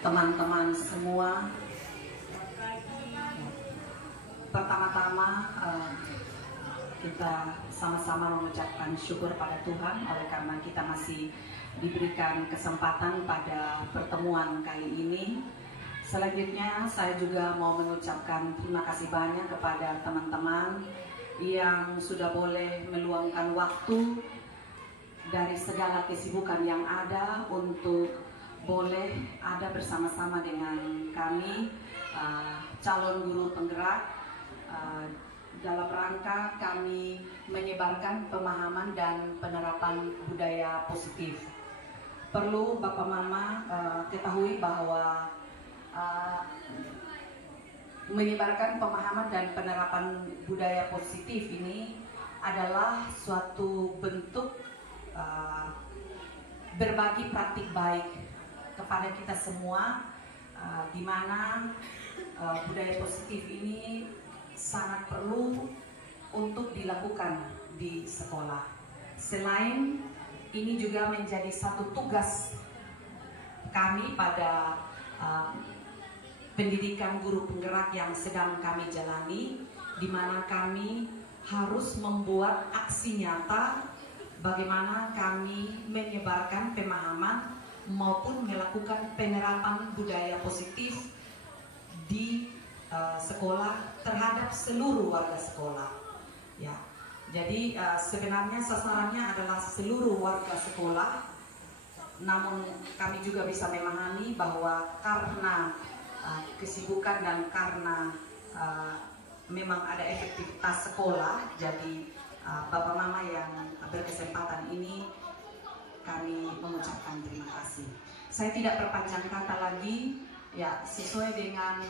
teman-teman semua. Pertama-tama kita sama-sama mengucapkan syukur pada Tuhan oleh karena kita masih diberikan kesempatan pada pertemuan kali ini. Selanjutnya saya juga mau mengucapkan terima kasih banyak kepada teman-teman yang sudah boleh meluangkan waktu dari segala kesibukan yang ada untuk boleh ada bersama-sama dengan kami calon guru penggerak dalam rangka kami menyebarkan pemahaman dan penerapan budaya positif. Perlu Bapak Mama ketahui bahwa menyebarkan pemahaman dan penerapan budaya positif ini adalah suatu bentuk berbagi praktik baik kepada kita semua, di mana budaya positif ini sangat perlu untuk dilakukan di sekolah. Selain ini juga menjadi satu tugas kami pada pendidikan guru penggerak yang sedang kami jalani, di mana kami harus membuat aksi nyata bagaimana kami menyebarkan pemahaman maupun melakukan penerapan budaya positif di sekolah terhadap seluruh warga sekolah. Ya, jadi sebenarnya sasarannya adalah seluruh warga sekolah. Namun kami juga bisa memahami bahwa karena kesibukan dan karena memang ada efektivitas sekolah, jadi Bapak Mama yang berkesempatan ini kami mengucapkan terima kasih. Saya tidak berpanjang kata lagi, ya sesuai dengan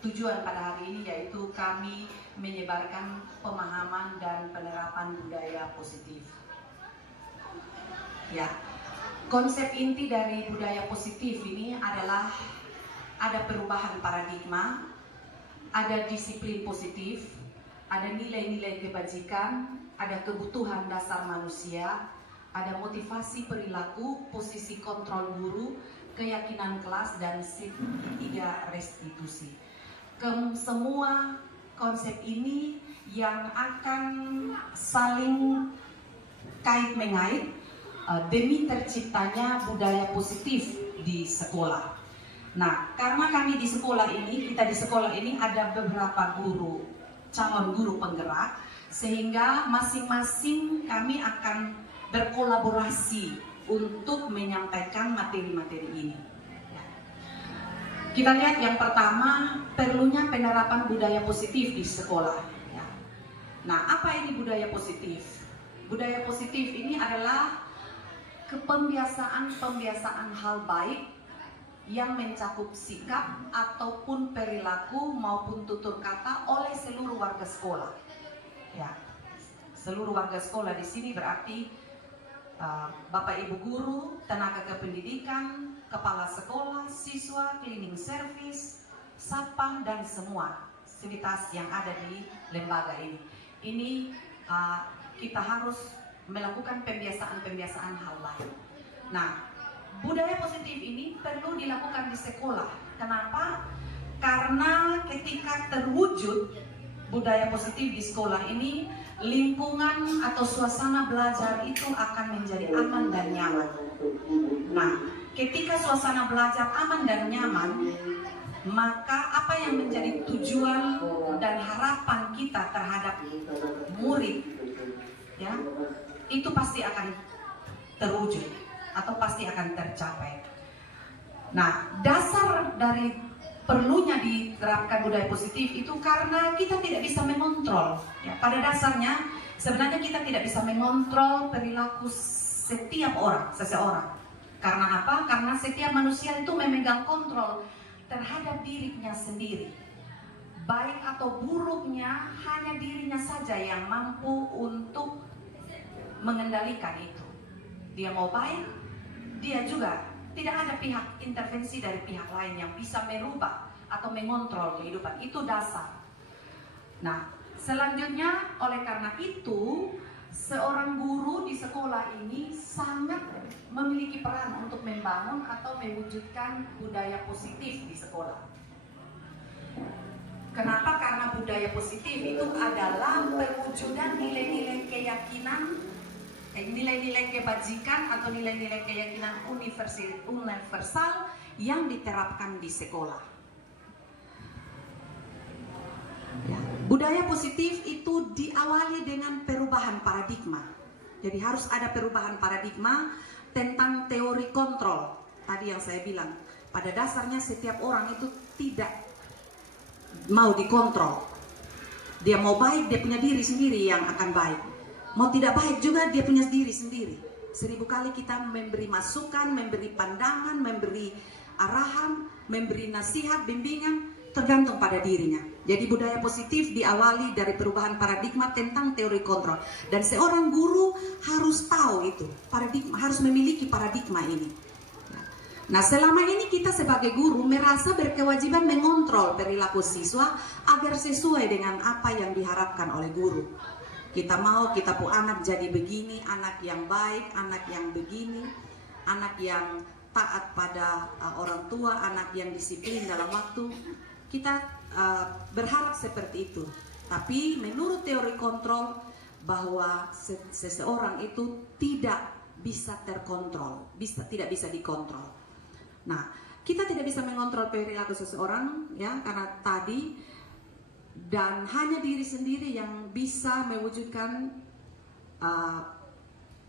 tujuan pada hari ini, yaitu kami menyebarkan pemahaman dan penerapan budaya positif. Ya, konsep inti dari budaya positif ini adalah ada perubahan paradigma, ada disiplin positif, ada nilai-nilai kebajikan, ada kebutuhan dasar manusia, ada motivasi perilaku, posisi kontrol guru, keyakinan kelas, dan tiga restitusi. Semua konsep ini yang akan saling kait-mengait demi terciptanya budaya positif di sekolah. Nah, karena kami di sekolah ini ada beberapa guru, calon guru penggerak, sehingga masing-masing kami akan berkolaborasi untuk menyampaikan materi-materi ini. Kita lihat yang pertama, perlunya penerapan budaya positif di sekolah. Nah, apa ini budaya positif? Budaya positif ini adalah pembiasaan hal baik yang mencakup sikap ataupun perilaku maupun tutur kata oleh seluruh warga sekolah. Ya, seluruh warga sekolah di sini berarti Bapak Ibu guru, tenaga kependidikan, kepala sekolah, siswa, cleaning service, satpam, dan semua fasilitas yang ada di lembaga ini. Ini kita harus melakukan pembiasaan hal baik. Nah, budaya positif ini perlu dilakukan di sekolah. Kenapa? Karena ketika terwujud budaya positif di sekolah ini, lingkungan atau suasana belajar itu akan menjadi aman dan nyaman. Nah, ketika suasana belajar aman dan nyaman, maka apa yang menjadi tujuan dan harapan kita terhadap murid, ya, itu pasti akan terwujud atau pasti akan tercapai. Nah, dasar dari perlunya diterapkan budaya positif itu karena kita tidak bisa mengontrol. Ya, pada dasarnya sebenarnya kita tidak bisa mengontrol perilaku setiap orang, seseorang. Karena apa? Karena setiap manusia itu memegang kontrol terhadap dirinya sendiri. Baik atau buruknya hanya dirinya saja yang mampu untuk mengendalikan itu. Dia mau baik, dia juga tidak ada pihak intervensi dari pihak lain yang bisa merubah atau mengontrol kehidupan. Itu dasar. Nah, selanjutnya oleh karena itu seorang guru di sekolah ini sangat memiliki peran untuk membangun atau mewujudkan budaya positif di sekolah. Kenapa? Karena budaya positif itu adalah perwujudan nilai-nilai keyakinan, nilai-nilai kebajikan atau nilai-nilai keyakinan universal yang diterapkan di sekolah. Ya, budaya positif itu diawali dengan perubahan paradigma. Jadi harus ada perubahan paradigma tentang teori kontrol. Tadi yang saya bilang, pada dasarnya setiap orang itu tidak mau dikontrol. Dia mau baik, dia punya diri sendiri yang akan baik. Mau tidak baik juga, dia punya diri sendiri. 1000 kali kita memberi masukan, memberi pandangan, memberi arahan, memberi nasihat, bimbingan, tergantung pada dirinya. Jadi budaya positif diawali dari perubahan paradigma tentang teori kontrol. Dan seorang guru harus tahu itu, paradigma, harus memiliki paradigma ini. Nah, selama ini kita sebagai guru merasa berkewajiban mengontrol perilaku siswa agar sesuai dengan apa yang diharapkan oleh guru. Kita mau kita pu anak jadi begini, anak yang baik, anak yang begini, anak yang taat pada orang tua, anak yang disiplin dalam waktu. Kita berharap seperti itu. Tapi menurut teori kontrol bahwa seseorang itu tidak bisa terkontrol, tidak bisa dikontrol. Nah, kita tidak bisa mengontrol perilaku seseorang, ya, karena tadi, dan hanya diri sendiri yang bisa mewujudkan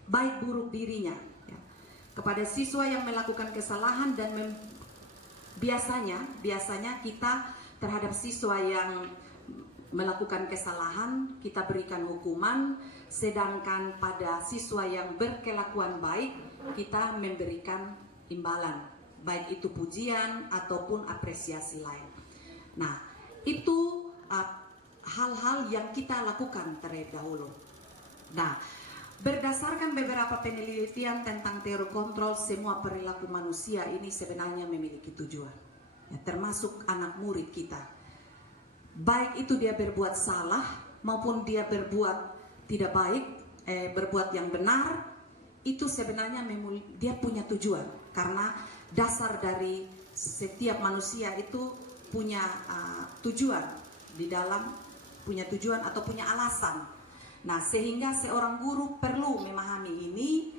baik buruk dirinya, ya. Kepada siswa yang melakukan kesalahan dan biasanya kita terhadap siswa yang melakukan kesalahan kita berikan hukuman, sedangkan pada siswa yang berkelakuan baik kita memberikan imbalan, baik itu pujian ataupun apresiasi lain. Nah, itu hal-hal yang kita lakukan terlebih dahulu. Nah, berdasarkan beberapa penelitian tentang teori kontrol, semua perilaku manusia ini sebenarnya memiliki tujuan, ya, termasuk anak murid kita. Baik itu dia berbuat salah maupun dia berbuat tidak baik, berbuat yang benar, itu sebenarnya dia punya tujuan, karena dasar dari setiap manusia itu punya tujuan, di dalam punya tujuan atau punya alasan. Nah, sehingga seorang guru perlu memahami ini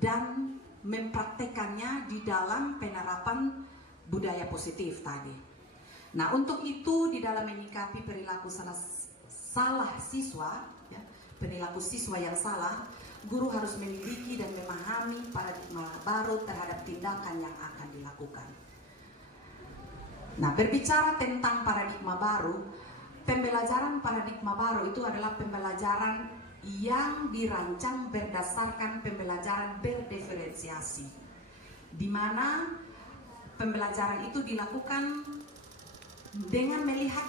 dan mempraktekannya di dalam penerapan budaya positif tadi. Nah, untuk itu di dalam menyikapi perilaku salah siswa, ya, perilaku siswa yang salah, guru harus memiliki dan memahami paradigma baru terhadap tindakan yang akan dilakukan. Nah, berbicara tentang paradigma baru, pembelajaran paradigma baru itu adalah pembelajaran yang dirancang berdasarkan pembelajaran berdiferensiasi, di mana pembelajaran itu dilakukan dengan melihat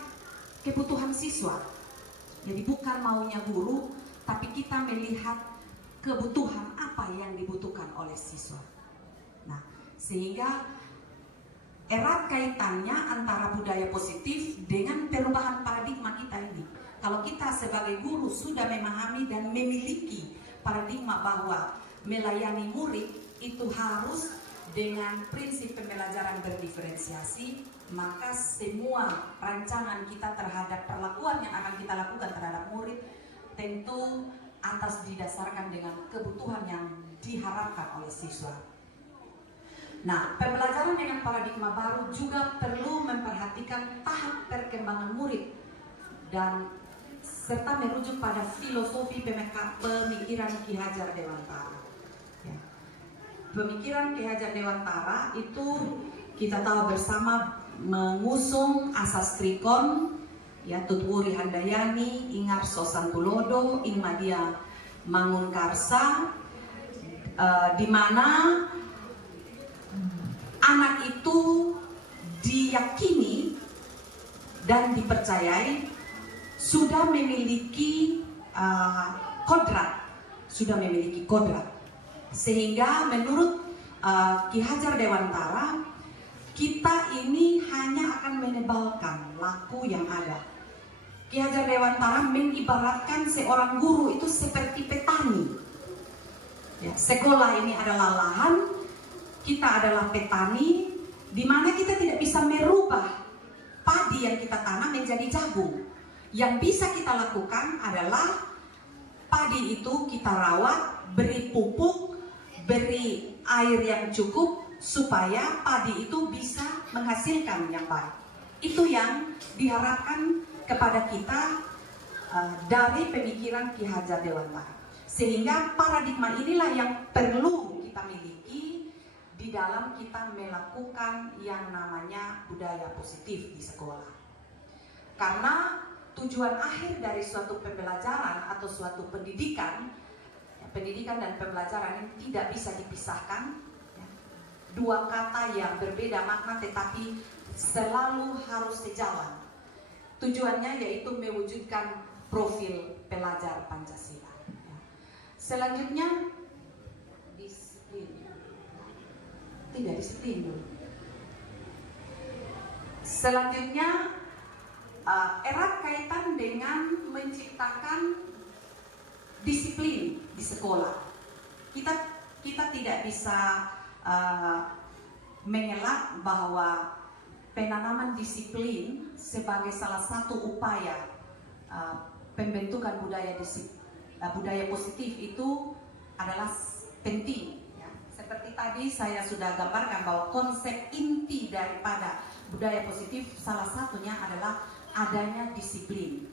kebutuhan siswa. Jadi bukan maunya guru, tapi kita melihat kebutuhan apa yang dibutuhkan oleh siswa. Nah, sehingga erat kaitannya antara budaya positif dengan perubahan paradigma kita ini. Kalau kita sebagai guru sudah memahami dan memiliki paradigma bahwa melayani murid itu harus dengan prinsip pembelajaran berdiferensiasi, maka semua rancangan kita terhadap perlakuan yang akan kita lakukan terhadap murid tentu atas didasarkan dengan kebutuhan yang diharapkan oleh siswa. Nah, pembelajaran dengan paradigma baru juga perlu memperhatikan tahap perkembangan murid dan serta merujuk pada filosofi pemikiran Ki Hajar Dewantara. Ya. Pemikiran Ki Hajar Dewantara itu kita tahu bersama mengusung asas trikon, ya, Tutwuri Handayani, Ingar Sosantulodo, Ingmadia Mangunkarsa, di mana anak itu diyakini dan dipercayai sudah memiliki kodrat, sehingga menurut Ki Hajar Dewantara, kita ini hanya akan menebalkan laku yang ada. Ki Hajar Dewantara mengibaratkan seorang guru itu seperti petani. Ya, sekolah ini adalah lahan, kita adalah petani, di mana kita tidak bisa merubah padi yang kita tanam menjadi jagung. Yang bisa kita lakukan adalah padi itu kita rawat, beri pupuk, beri air yang cukup supaya padi itu bisa menghasilkan yang baik. Itu yang diharapkan kepada kita dari pemikiran Ki Hajar Dewantara. Sehingga paradigma inilah yang perlu kita miliki di dalam kita melakukan yang namanya budaya positif di sekolah. Karena tujuan akhir dari suatu pembelajaran atau suatu pendidikan, pendidikan dan pembelajaran ini tidak bisa dipisahkan. Dua kata yang berbeda makna tetapi selalu harus sejalan. Tujuannya yaitu mewujudkan profil pelajar Pancasila. Selanjutnya disiplin. Tidak disiplin dulu. Selanjutnya erat kaitan dengan menciptakan disiplin di sekolah. Kita tidak bisa mengelak bahwa penanaman disiplin sebagai salah satu upaya pembentukan budaya positif itu adalah penting. Ya. Seperti tadi saya sudah gambarkan bahwa konsep inti daripada budaya positif salah satunya adalah adanya disiplin.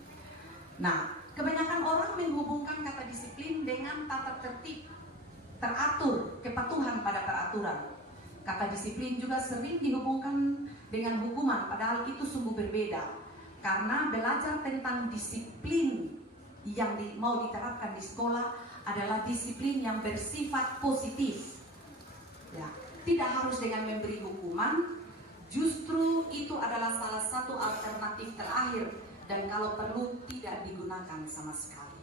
Nah, kebanyakan orang menghubungkan kata disiplin dengan tata tertib, teratur, kepatuhan pada peraturan. Kata disiplin juga sering dihubungkan dengan hukuman, padahal itu sungguh berbeda. Karena belajar tentang disiplin yang mau diterapkan di sekolah adalah disiplin yang bersifat positif. Ya, tidak harus dengan memberi hukuman, justru itu adalah salah satu alternatif terakhir dan kalau perlu tidak digunakan sama sekali.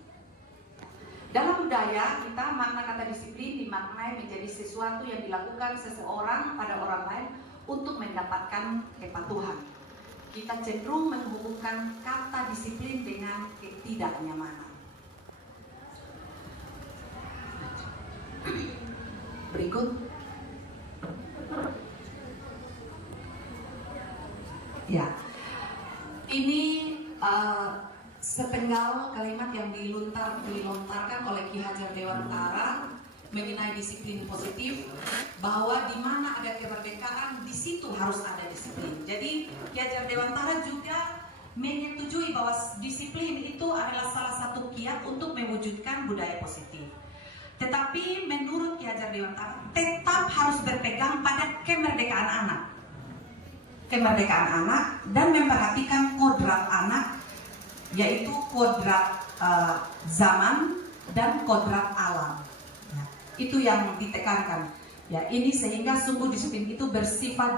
Dalam budaya kita, makna kata disiplin dimaknai menjadi sesuatu yang dilakukan seseorang pada orang lain untuk mendapatkan kepatuhan. Kita cenderung menghubungkan kata disiplin dengan ketidaknyamanan. Berikut. Ya, ini sepenggal kalimat yang dilontarkan oleh Ki Hajar Dewantara mengenai disiplin positif, bahwa di mana ada kemerdekaan di situ harus ada disiplin. Jadi Ki Hajar Dewantara juga menyetujui bahwa disiplin itu adalah salah satu kiat untuk mewujudkan budaya positif. Tetapi menurut Ki Hajar Dewantara tetap harus berpegang pada kemerdekaan anak. Kemerdekaan anak dan memperhatikan kodrat anak, yaitu kodrat zaman dan kodrat alam. Ya, itu yang ditekankan. Ya, ini sehingga sungguh disiplin itu bersifat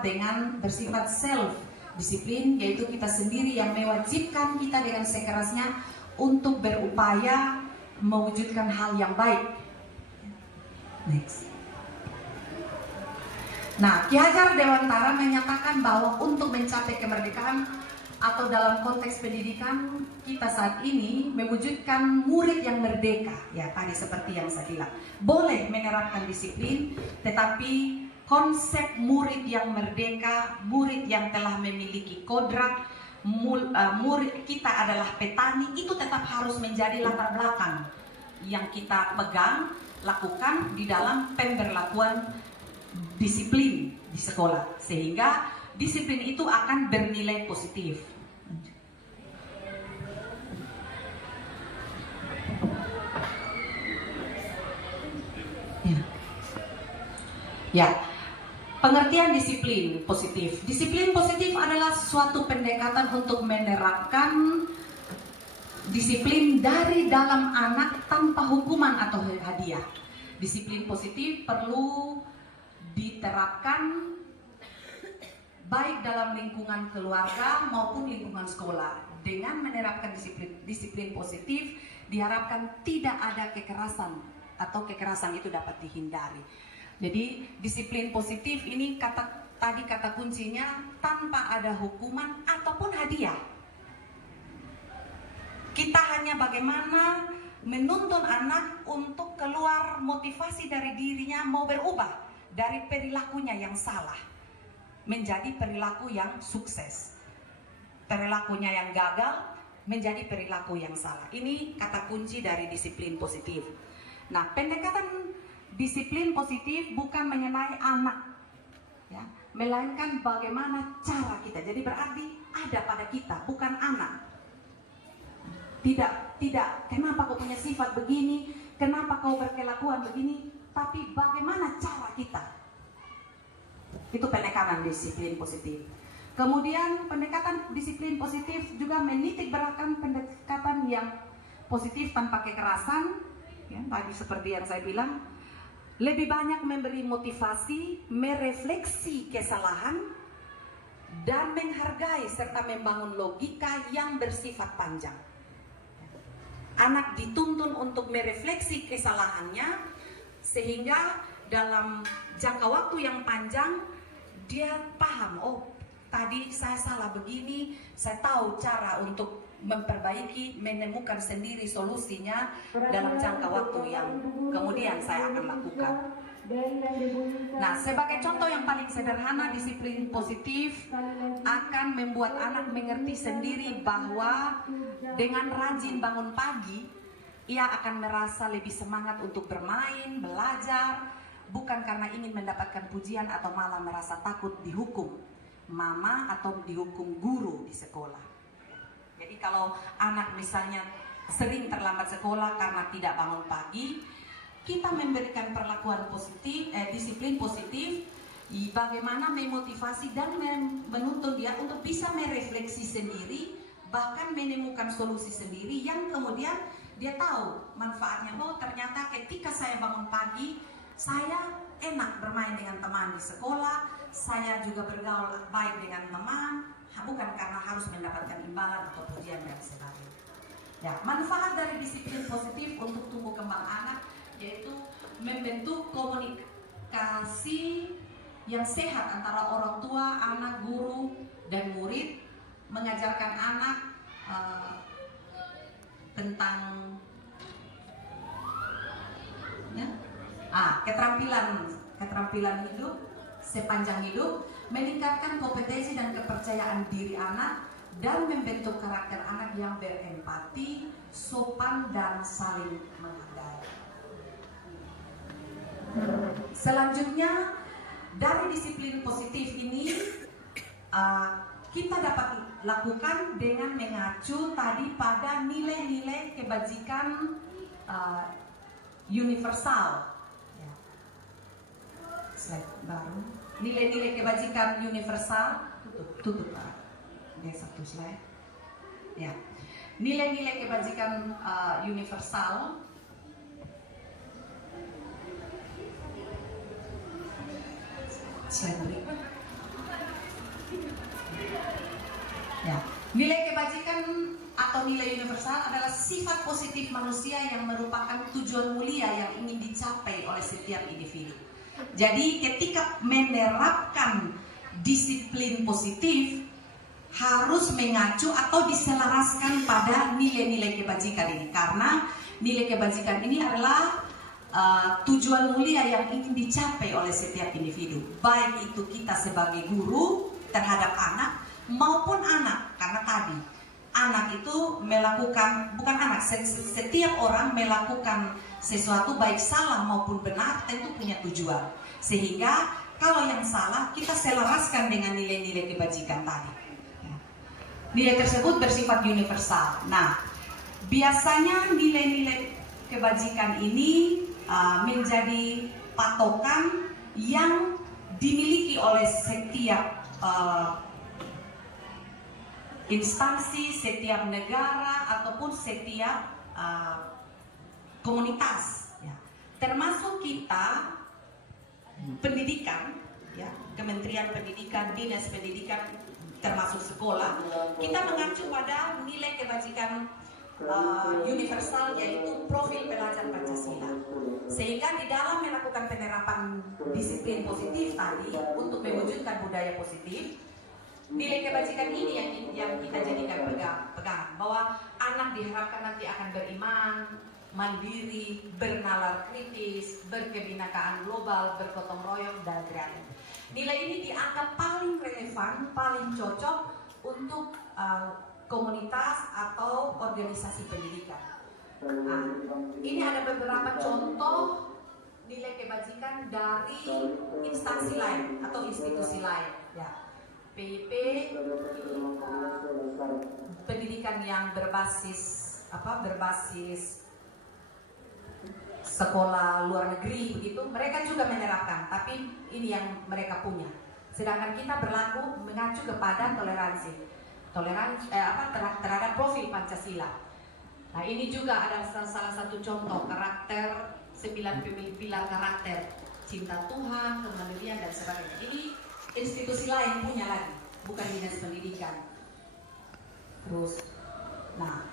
self disiplin, yaitu kita sendiri yang mewajibkan kita dengan sekerasnya untuk berupaya mewujudkan hal yang baik. Next. Nah, Ki Hajar Dewantara menyatakan bahwa untuk mencapai kemerdekaan atau dalam konteks pendidikan kita saat ini mewujudkan murid yang merdeka. Ya, tadi seperti yang saya bilang, boleh menerapkan disiplin, tetapi konsep murid yang merdeka, murid yang telah memiliki kodrat, murid kita adalah petani, itu tetap harus menjadi latar belakang yang kita pegang, lakukan di dalam pemberlakuan disiplin di sekolah, sehingga disiplin itu akan bernilai positif. Ya, pengertian disiplin positif. Disiplin positif adalah suatu pendekatan untuk menerapkan disiplin dari dalam anak tanpa hukuman atau hadiah. Disiplin positif perlu diterapkan baik dalam lingkungan keluarga maupun lingkungan sekolah. Dengan menerapkan disiplin positif, diharapkan tidak ada kekerasan atau kekerasan itu dapat dihindari. Jadi disiplin positif ini tadi kata kuncinya tanpa ada hukuman ataupun hadiah. Kita hanya bagaimana menuntun anak untuk keluar motivasi dari dirinya mau berubah dari perilakunya yang salah menjadi perilaku yang sukses, perilakunya yang gagal menjadi perilaku yang salah. Ini kata kunci dari disiplin positif. Nah, pendekatan disiplin positif bukan mengenai anak, ya, melainkan bagaimana cara kita. Jadi berarti ada pada kita, bukan anak. Tidak, kenapa kau punya sifat begini, kenapa kau berkelakuan begini, tapi bagaimana cara kita. Itu pendekatan disiplin positif. Kemudian pendekatan disiplin positif juga menitik beratkan pendekatan yang positif tanpa kekerasan, ya, tadi seperti yang saya bilang, lebih banyak memberi motivasi, merefleksi kesalahan, dan menghargai serta membangun logika yang bersifat panjang. Anak dituntun untuk merefleksi kesalahannya sehingga dalam jangka waktu yang panjang dia paham, oh tadi saya salah begini, saya tahu cara untuk memperbaiki, menemukan sendiri solusinya dalam jangka waktu yang kemudian saya akan lakukan. Nah, sebagai contoh yang paling sederhana, disiplin positif akan membuat anak mengerti sendiri bahwa dengan rajin bangun pagi, ia akan merasa lebih semangat untuk bermain, belajar, bukan karena ingin mendapatkan pujian atau malah merasa takut dihukum mama atau dihukum guru di sekolah. Jadi kalau anak misalnya sering terlambat sekolah karena tidak bangun pagi, kita memberikan perlakuan positif, disiplin positif, bagaimana memotivasi dan menuntun dia untuk bisa merefleksi sendiri, bahkan menemukan solusi sendiri yang kemudian dia tahu manfaatnya. Oh ternyata ketika saya bangun pagi, saya enak bermain dengan teman di sekolah, saya juga bergaul baik dengan teman, bukan karena harus mendapatkan imbalan atau pujian dan sebagainya. Ya, manfaat dari disiplin positif untuk tumbuh kembang anak yaitu membentuk komunikasi yang sehat antara orang tua, anak, guru, dan murid, mengajarkan anak tentang ya, keterampilan hidup sepanjang hidup, meningkatkan kompetensi dan kepercayaan diri anak, dan membentuk karakter anak yang berempati, sopan, dan saling menghargai. Selanjutnya, dari disiplin positif ini kita dapat lakukan dengan mengacu tadi pada nilai-nilai kebajikan universal. Slide baru, nilai-nilai kebajikan universal, tutup Pak, ini satu slide. Ya, nilai-nilai kebajikan universal slide berikut. Ya, nilai kebajikan atau nilai universal adalah sifat positif manusia yang merupakan tujuan mulia yang ingin dicapai oleh setiap individu. Jadi ketika menerapkan disiplin positif harus mengacu atau diselaraskan pada nilai-nilai kebajikan ini, karena nilai kebajikan ini adalah tujuan mulia yang ingin dicapai oleh setiap individu, baik itu kita sebagai guru terhadap anak maupun anak, karena tadi anak itu melakukan, bukan anak, setiap orang melakukan sesuatu baik salah maupun benar tentu punya tujuan, sehingga kalau yang salah kita selaraskan dengan nilai-nilai kebajikan tadi. Nilai tersebut bersifat universal. Nah, biasanya nilai-nilai kebajikan ini menjadi patokan yang dimiliki oleh setiap instansi, setiap negara ataupun setiap komunitas, ya. Termasuk kita pendidikan, ya, Kementerian Pendidikan, Dinas Pendidikan, termasuk sekolah, kita mengacu pada nilai kebajikan universal, yaitu profil pelajar Pancasila. Sehingga di dalam melakukan penerapan disiplin positif tadi untuk mewujudkan budaya positif, nilai kebajikan ini yang kita jadikan pegangan, bahwa anak diharapkan nanti akan beriman, mandiri, bernalar kritis, berkebinekaan global, bergotong royong, dan kreatif. Nilai ini dianggap paling relevan, paling cocok untuk komunitas atau organisasi pendidikan. Nah, ini ada beberapa contoh nilai kebajikan dari instansi lain atau institusi lain. Ya, PIP, pendidikan yang berbasis sekolah luar negeri begitu, mereka juga menerapkan, tapi ini yang mereka punya. Sedangkan kita berlaku mengacu kepada toleransi terhadap profil Pancasila. Nah, ini juga ada salah satu contoh karakter 9 pilar karakter: cinta Tuhan, kemandirian, dan sebagainya. Ini institusi lain punya lagi, bukan dinas pendidikan. Terus, nah,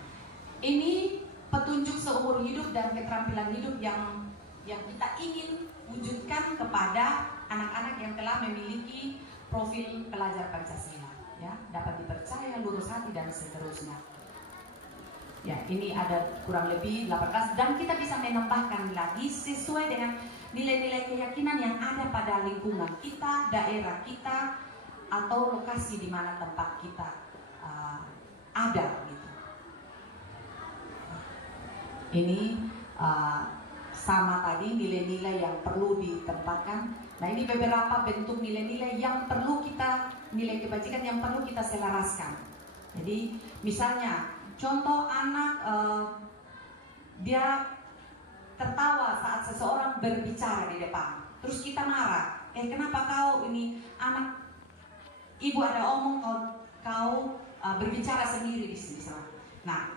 ini petunjuk seumur hidup dan keterampilan hidup yang kita ingin wujudkan kepada anak-anak yang telah memiliki profil pelajar Pancasila, ya, dapat dipercaya, lurus hati, dan seterusnya. Ya, ini ada kurang lebih 18 dan kita bisa menambahkan lagi sesuai dengan nilai-nilai keyakinan yang ada pada lingkungan kita, daerah kita, atau lokasi di mana tempat kita ada gitu. Ini sama tadi nilai-nilai yang perlu ditempatkan. Nah, ini beberapa bentuk nilai-nilai yang perlu kita, nilai kebajikan yang perlu kita selaraskan. Jadi misalnya contoh anak dia tertawa saat seseorang berbicara di depan, terus kita marah, kenapa kau ini anak, ibu ada omong kau berbicara sendiri di sini. Nah,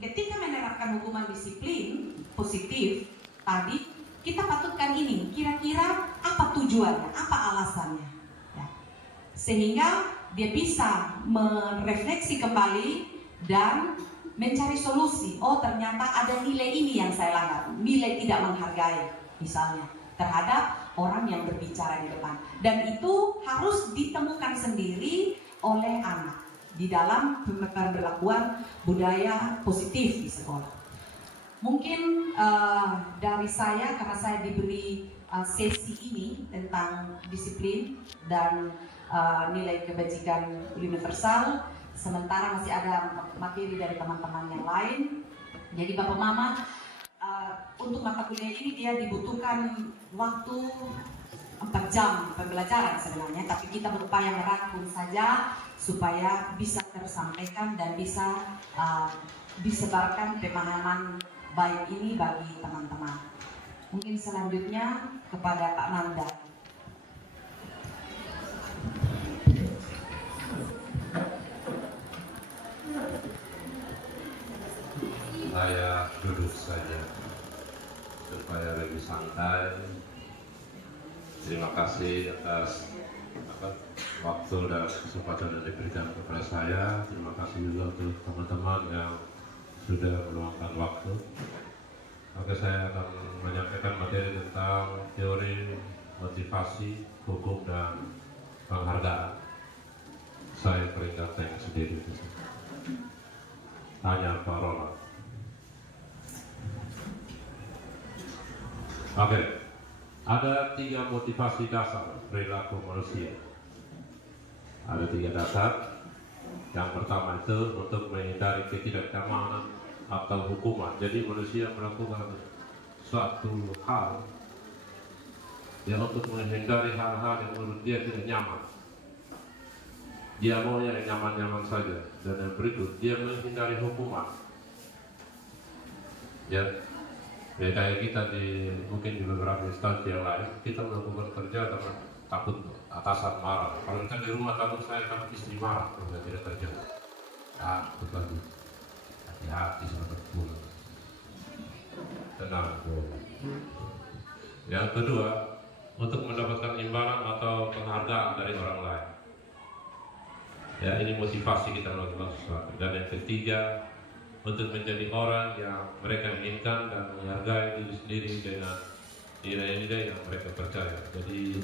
ketika menerapkan hukuman disiplin positif tadi, kita patutkan ini, kira-kira apa tujuannya, apa alasannya, ya. Sehingga dia bisa merefleksi kembali dan mencari solusi. Oh, ternyata ada nilai ini yang saya langgar, nilai tidak menghargai misalnya terhadap orang yang berbicara di depan, dan itu harus ditemukan sendiri oleh anak di dalam pemberlakuan budaya positif di sekolah. Mungkin dari saya, karena saya diberi sesi ini tentang disiplin dan nilai kebajikan universal, sementara masih ada materi dari teman-teman yang lain. Jadi Bapak Mama, untuk mata kuliah ini dia dibutuhkan waktu 4 jam pembelajaran sebenarnya, tapi kita berupaya merangkum saja supaya bisa tersampaikan dan bisa disebarkan pemahaman baik ini bagi teman-teman. Mungkin selanjutnya kepada Pak Nanda. Saya duduk saja supaya lebih santai. Terima kasih atas waktu dan kesempatan yang diberikan kepada saya. Terima kasih juga untuk teman-teman yang sudah meluangkan waktu. Oke, saya akan menyampaikan materi tentang teori motivasi, hukum, dan penghargaan. Saya peringatkan sendiri. Tanya Pak Ronald. Oke, ada 3 motivasi dasar perilaku manusia. Ada 3 dasar. Yang pertama itu untuk menghindari ketidaknyamanan atau hukuman. Jadi manusia melakukan suatu hal yang untuk menghindari hal-hal yang menurut dia tidak nyaman. Dia mau yang nyaman-nyaman saja. Dan yang berikut, dia menghindari hukuman. Ya, kayak kita mungkin di beberapa instansi yang lain, kita melakukan kerja karena takut atasan marah. Kalau kita di rumah takut istri marah kalau tidak kerja. Takut lagi. Hati-hati sampai pulang. Tenang. Yang kedua, untuk mendapatkan imbalan atau penghargaan dari orang lain. Ya, ini motivasi kita melakukan sesuatu. Dan yang ketiga, untuk menjadi orang yang mereka inginkan dan menghargai diri sendiri dengan nilai-nilai yang mereka percaya. Jadi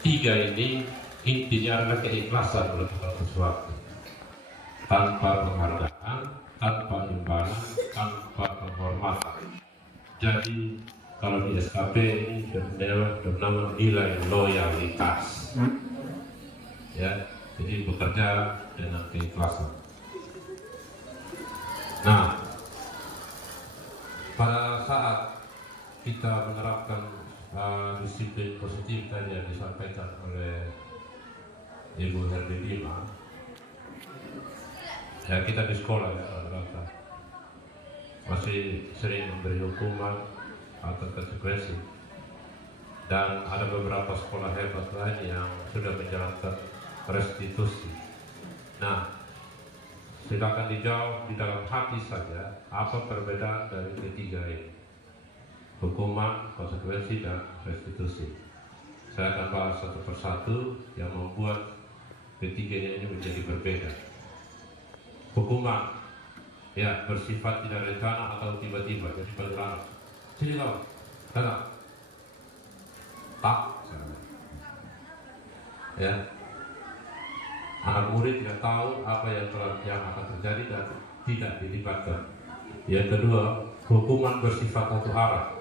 3 ini intinya adalah keikhlasan melakukan sesuatu. Tanpa penghargaan, tanpa imbalan, tanpa penghormatan, kehormatan. Jadi kalau di SKP ini bernama nilai loyalitas. Ya, jadi bekerja dengan keikhlasan. Nah, pada saat kita menerapkan disiplin positif tadi yang disampaikan oleh Ibu Herlina, ya kita di sekolah ya rata-rata masih sering memberi hukuman atau konsekuensi, dan ada beberapa sekolah hebat lain yang sudah menjalankan restitusi. Nah, silakan dijawab di dalam hati saja apa perbedaan dari ketiga ini: hukuman, konsekuensi, dan restitusi. Saya akan bahas satu persatu yang membuat ketiganya ini menjadi berbeda. Hukuman, ya, bersifat tidak rencana atau tiba-tiba, jadi bergerak. Sini kau, sana, tak, ya. Anak murid tidak tahu apa yang akan terjadi dan tidak dilibatkan. Yang kedua, hukuman bersifat satu arah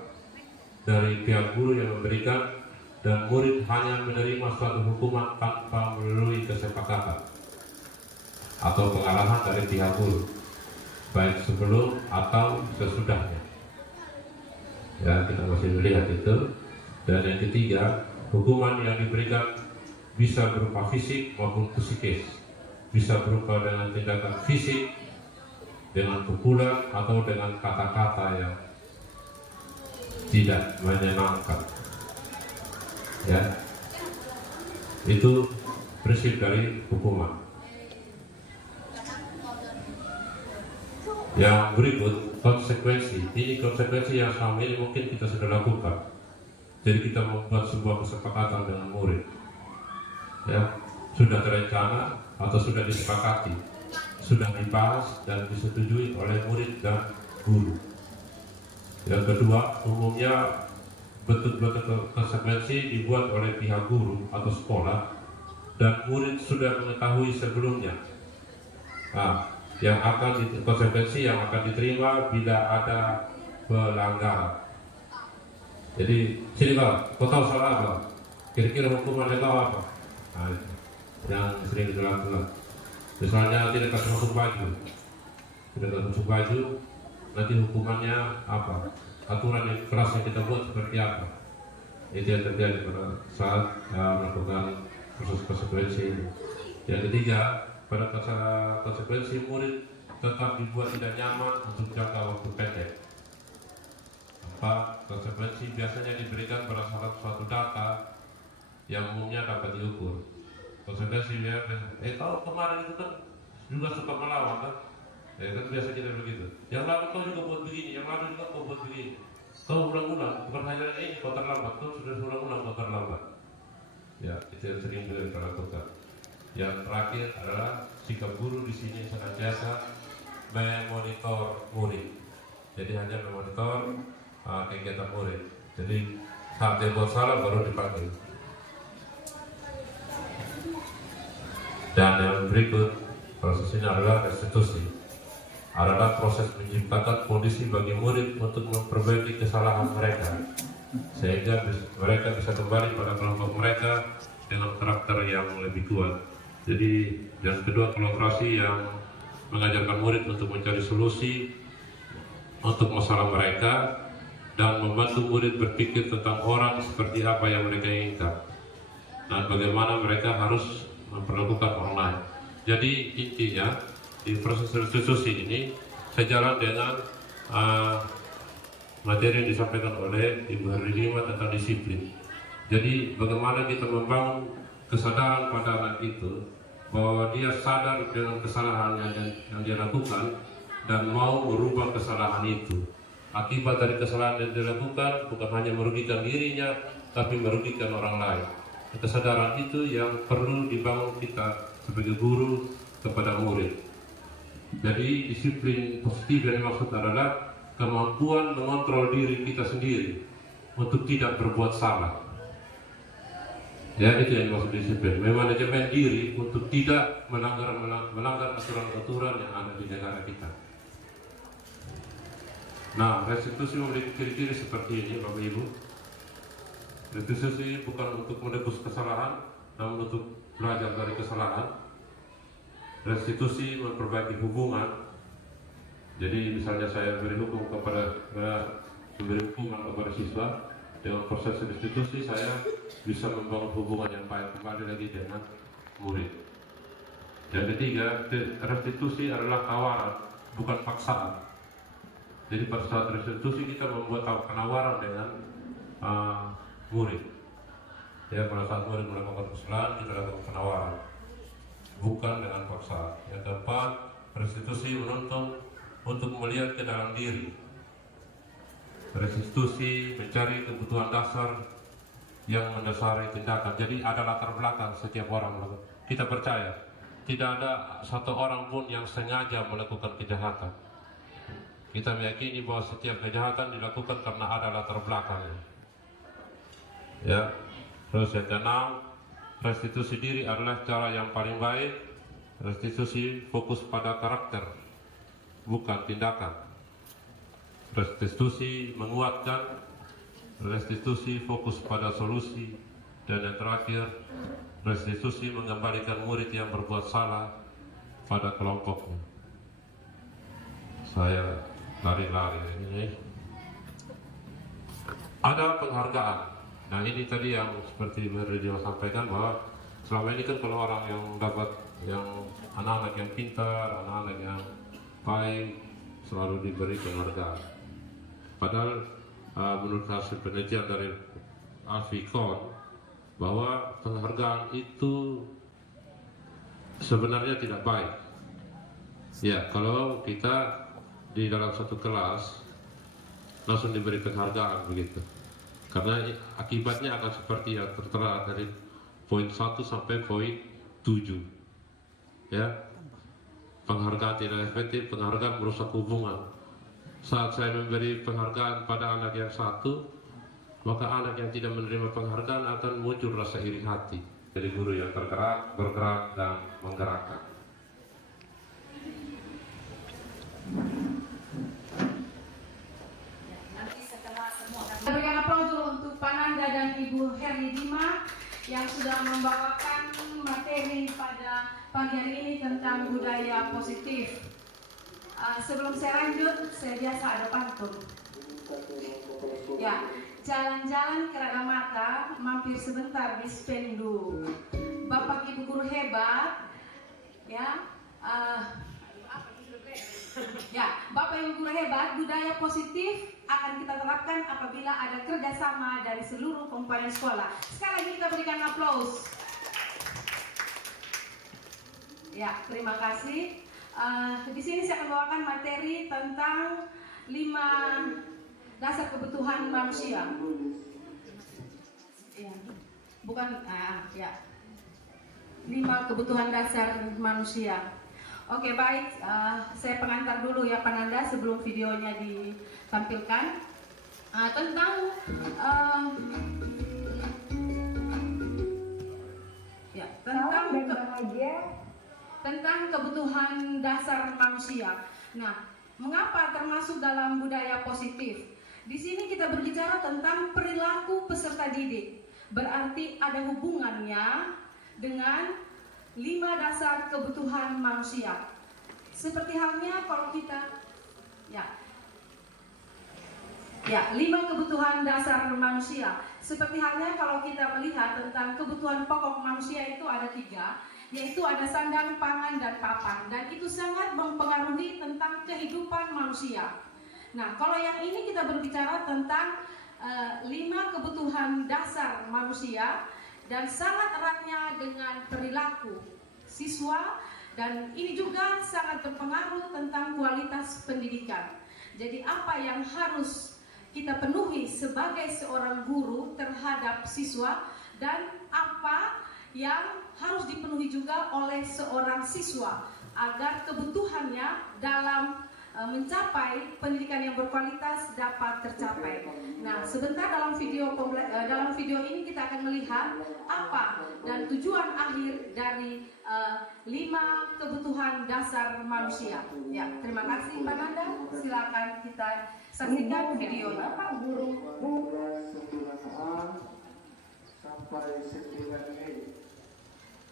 dari pihak guru yang memberikan, dan murid hanya menerima suatu hukuman tanpa melalui kesepakatan atau pengarahan dari pihak guru, baik sebelum atau sesudahnya. Ya, kita masih melihat itu. Dan yang ketiga, hukuman yang diberikan bisa berupa fisik maupun psikis, bisa berupa dengan tindakan fisik, dengan pukulan, atau dengan kata-kata yang tidak menyenangkan. Ya, itu prinsip dari hukuman. Yang berikut, konsekuensi. Ini konsekuensi yang selama ini mungkin kita sudah lakukan. Jadi kita membuat sebuah kesepakatan dengan murid, ya, sudah terencana atau sudah disepakati, sudah dibahas dan disetujui oleh murid dan guru. Yang kedua, umumnya bentuk-bentuk konsekuensi dibuat oleh pihak guru atau sekolah dan murid sudah mengetahui sebelumnya. Nah, konsekuensi yang akan diterima bila ada pelanggaran. Jadi, sini kau tahu salah apa? Kira-kira hukuman yang kau apa? Nah, itu yang sering dilakukan. Misalnya tidak kasih masuk baju, nanti hukumannya apa? Aturan yang keras yang kita buat seperti apa? Itu yang terjadi pada saat melakukan proses konsekuensi ini. Yang ketiga, pada konsekuensi murid tetap dibuat tidak nyaman untuk jangka waktu pendek. Konsekuensi biasanya diberikan berdasarkan suatu data yang umumnya dapat diukur. Konsekuensinya, tahu kemarin itu kan juga suka melawan kan? Kan biasa kita begitu. Yang lalu kau juga buat begini, yang lalu juga kau buat begini. Kau ulang-ulang, bukan hanya ini kau terlambat, kau sudah ulang-ulang kau terlambat. Ya, itu yang sering kita lakukan. Yang terakhir adalah sikap guru di sini senantiasa memonitor murid. Jadi hanya memonitor kegiatan murid. Jadi saat dia buat salah baru dipanggil. Dan yang berikut prosesnya adalah restitusi. Adalah proses menciptakan kondisi bagi murid untuk memperbaiki kesalahan mereka, sehingga mereka bisa kembali pada kelompok mereka dengan karakter yang lebih kuat. Jadi yang kedua, kolaborasi yang mengajarkan murid untuk mencari solusi untuk masalah mereka dan membantu murid berpikir tentang orang seperti apa yang mereka inginkan dan bagaimana mereka harus memperlakukan orang lain. Jadi intinya di proses restitusi ini sejalan dengan materi yang disampaikan oleh Ibu Herlina tentang disiplin. Jadi bagaimana kita membangun kesadaran pada anak itu bahwa dia sadar dengan kesalahan yang dia lakukan dan mau merubah kesalahan itu. Akibat dari kesalahan yang dilakukan bukan hanya merugikan dirinya, tapi merugikan orang lain. Kesadaran itu yang perlu dibangun kita sebagai guru kepada murid. Jadi disiplin positif yang dimaksud adalah kemampuan mengontrol diri kita sendiri untuk tidak berbuat salah. Ya, itu yang dimaksud disiplin. Memanajemen diri untuk tidak melanggar aturan-aturan yang ada di negara kita. Nah, restitusi memiliki ciri-ciri seperti ini, Bapak Ibu. Restitusi bukan untuk menebus kesalahan, namun untuk belajar dari kesalahan. Restitusi memperbaiki hubungan. Jadi misalnya saya memberi hukuman kepada siswa, dengan proses restitusi saya bisa membangun hubungan yang baik kembali lagi dengan murid. Yang ketiga, restitusi adalah tawaran, bukan paksaan. Jadi pada saat restitusi kita membuat penawaran dengan murid. Ya, pada saat murid melakukan kesalahan kita lakukan penawaran, bukan dengan paksaan. Yang keempat, restitusi menuntun untuk melihat ke dalam diri. Restitusi mencari kebutuhan dasar yang mendasari tindakan. Jadi ada latar belakang setiap orang. Kita percaya tidak ada satu orang pun yang sengaja melakukan kejahatan. Kita meyakini bahwa setiap kejahatan dilakukan karena ada latar belakangnya. Ya. Terus yang keenam, restitusi diri adalah cara yang paling baik. Restitusi fokus pada karakter, bukan tindakan. Restitusi menguatkan. Restitusi fokus pada solusi. Dan yang terakhir, restitusi mengembalikan murid yang berbuat salah pada kelompoknya. Saya lari-lari ini. Ada penghargaan. Nah, ini tadi yang seperti Meridio sampaikan, bahwa selama ini kan kalau orang yang dapat, yang anak-anak yang pintar, anak-anak yang baik, selalu diberi penghargaan. Padahal menurut hasil penelitian dari Alficon, bahwa penghargaan itu sebenarnya tidak baik. Ya, kalau kita di dalam satu kelas langsung diberi penghargaan begitu, karena akibatnya akan seperti yang tertera dari poin 1 sampai poin 7. Ya, penghargaan tidak efektif, penghargaan merusak hubungan. Saat saya memberi penghargaan pada anak yang satu, maka anak yang tidak menerima penghargaan akan muncul rasa iri hati. Jadi guru yang tergerak, bergerak, dan menggerakkan. Berikan aplaus dulu untuk Pak Nanda dan Ibu Herni Dima yang sudah membawakan materi pada pagi hari ini tentang budaya positif. Sebelum saya lanjut, saya biasa ada pantun. Ya, jalan-jalan kerana mata, mampir sebentar di Spendu. Bapak Ibu guru hebat, ya. Ya, Bapak Ibu guru hebat, budaya positif akan kita terapkan apabila ada kerjasama dari seluruh komponen sekolah. Sekali lagi kita berikan aplaus. Ya, terima kasih. Di sini saya akan bawakan materi tentang 5 dasar kebutuhan manusia. Ya, bukan, ya. 5 kebutuhan dasar manusia. Oke, baik, saya pengantar dulu ya Pak Nanda sebelum videonya ditampilkan tentang tentang kebutuhan dasar manusia. Nah, mengapa termasuk dalam budaya positif? Di sini kita berbicara tentang perilaku peserta didik. Berarti ada hubungannya dengan 5 dasar kebutuhan manusia. Seperti halnya kalau kita 5 kebutuhan dasar manusia. Seperti halnya kalau kita melihat tentang kebutuhan pokok manusia itu ada 3, yaitu ada sandang, pangan, dan papan. Dan itu sangat mempengaruhi tentang kehidupan manusia. Nah, kalau yang ini kita berbicara tentang 5 kebutuhan dasar manusia dan sangat eratnya dengan perilaku siswa, dan ini juga sangat berpengaruh tentang kualitas pendidikan. Jadi apa yang harus kita penuhi sebagai seorang guru terhadap siswa, dan apa yang harus dipenuhi juga oleh seorang siswa agar kebutuhannya dalam mencapai pendidikan yang berkualitas dapat tercapai. Nah, sebentar dalam video ini kita akan melihat apa dan tujuan akhir dari 5 kebutuhan dasar manusia. Ya, terima kasih Mbak Nanda. Silakan kita saksikan videonya. Bapak Guru 9A sampai 9E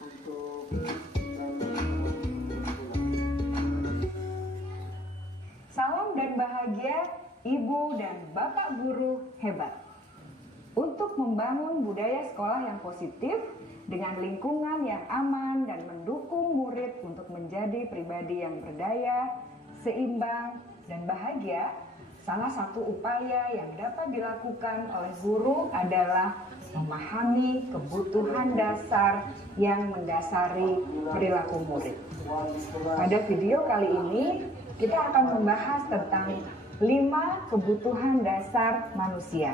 untuk Salam dan bahagia Ibu dan Bapak Guru hebat. Untuk membangun budaya sekolah yang positif dengan lingkungan yang aman dan mendukung murid untuk menjadi pribadi yang berdaya, seimbang, dan bahagia, salah satu upaya yang dapat dilakukan oleh guru adalah memahami kebutuhan dasar yang mendasari perilaku murid. Pada video kali ini, kita akan membahas tentang 5 kebutuhan dasar manusia.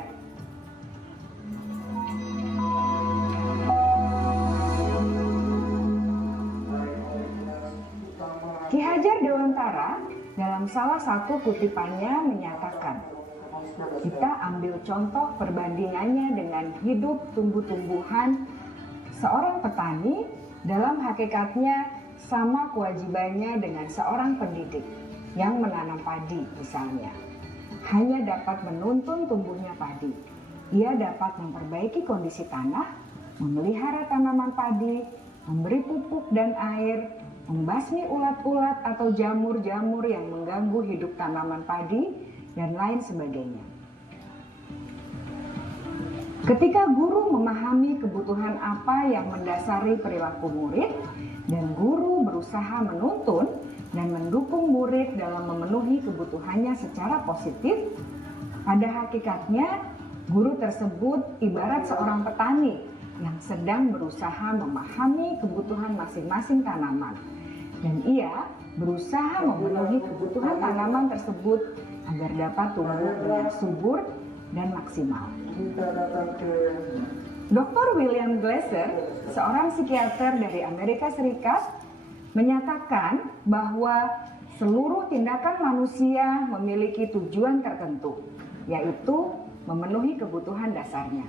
Ki Hajar Dewantara dalam salah satu kutipannya menyatakan, kita ambil contoh perbandingannya dengan hidup tumbuh-tumbuhan. Seorang petani dalam hakikatnya sama kewajibannya dengan seorang pendidik yang menanam padi misalnya. Hanya dapat menuntun tumbuhnya padi. Ia dapat memperbaiki kondisi tanah, memelihara tanaman padi, memberi pupuk dan air, membasmi ulat-ulat atau jamur-jamur yang mengganggu hidup tanaman padi, dan lain sebagainya. Ketika guru memahami kebutuhan apa yang mendasari perilaku murid, dan guru berusaha menuntun dan mendukung murid dalam memenuhi kebutuhannya secara positif, pada hakikatnya guru tersebut ibarat seorang petani yang sedang berusaha memahami kebutuhan masing-masing tanaman, dan ia berusaha memenuhi kebutuhan tanaman tersebut agar dapat tumbuh dengan subur dan maksimal. Dr. William Glasser, seorang psikiater dari Amerika Serikat, menyatakan bahwa seluruh tindakan manusia memiliki tujuan tertentu, yaitu memenuhi kebutuhan dasarnya.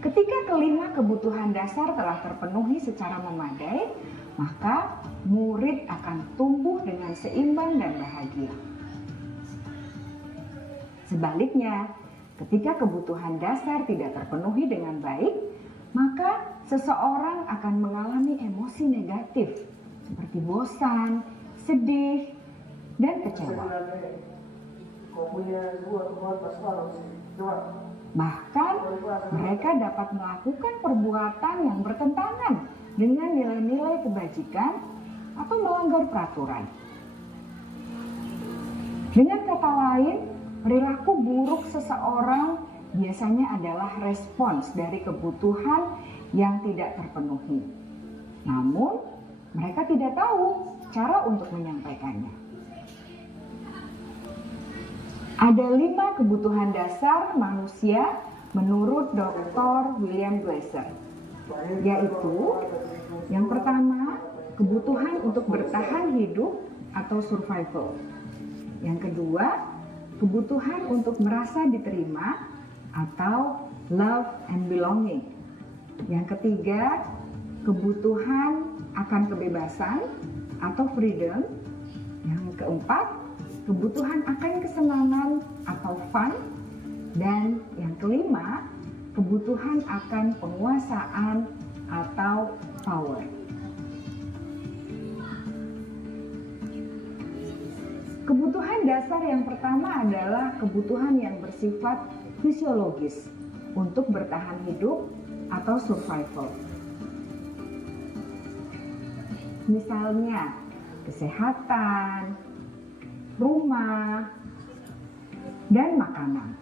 Ketika kelima kebutuhan dasar telah terpenuhi secara memadai, maka murid akan tumbuh dengan seimbang dan bahagia. Sebaliknya, ketika kebutuhan dasar tidak terpenuhi dengan baik, maka seseorang akan mengalami emosi negatif seperti bosan, sedih, dan kecewa. Bahkan mereka dapat melakukan perbuatan yang bertentangan dengan nilai-nilai kebajikan atau melanggar peraturan. Dengan kata lain, perilaku buruk seseorang biasanya adalah respons dari kebutuhan yang tidak terpenuhi. Namun, mereka tidak tahu cara untuk menyampaikannya. Ada 5 kebutuhan dasar manusia menurut Dr. William Glasser, yaitu yang pertama, kebutuhan untuk bertahan hidup atau survival. Yang kedua, kebutuhan untuk merasa diterima atau love and belonging. Yang ketiga, kebutuhan akan kebebasan atau freedom. Yang keempat, kebutuhan akan kesenangan atau fun. Dan yang kelima, kebutuhan akan penguasaan atau power. Kebutuhan dasar yang pertama adalah kebutuhan yang bersifat fisiologis untuk bertahan hidup atau survival. Misalnya, kesehatan, rumah, dan makanan.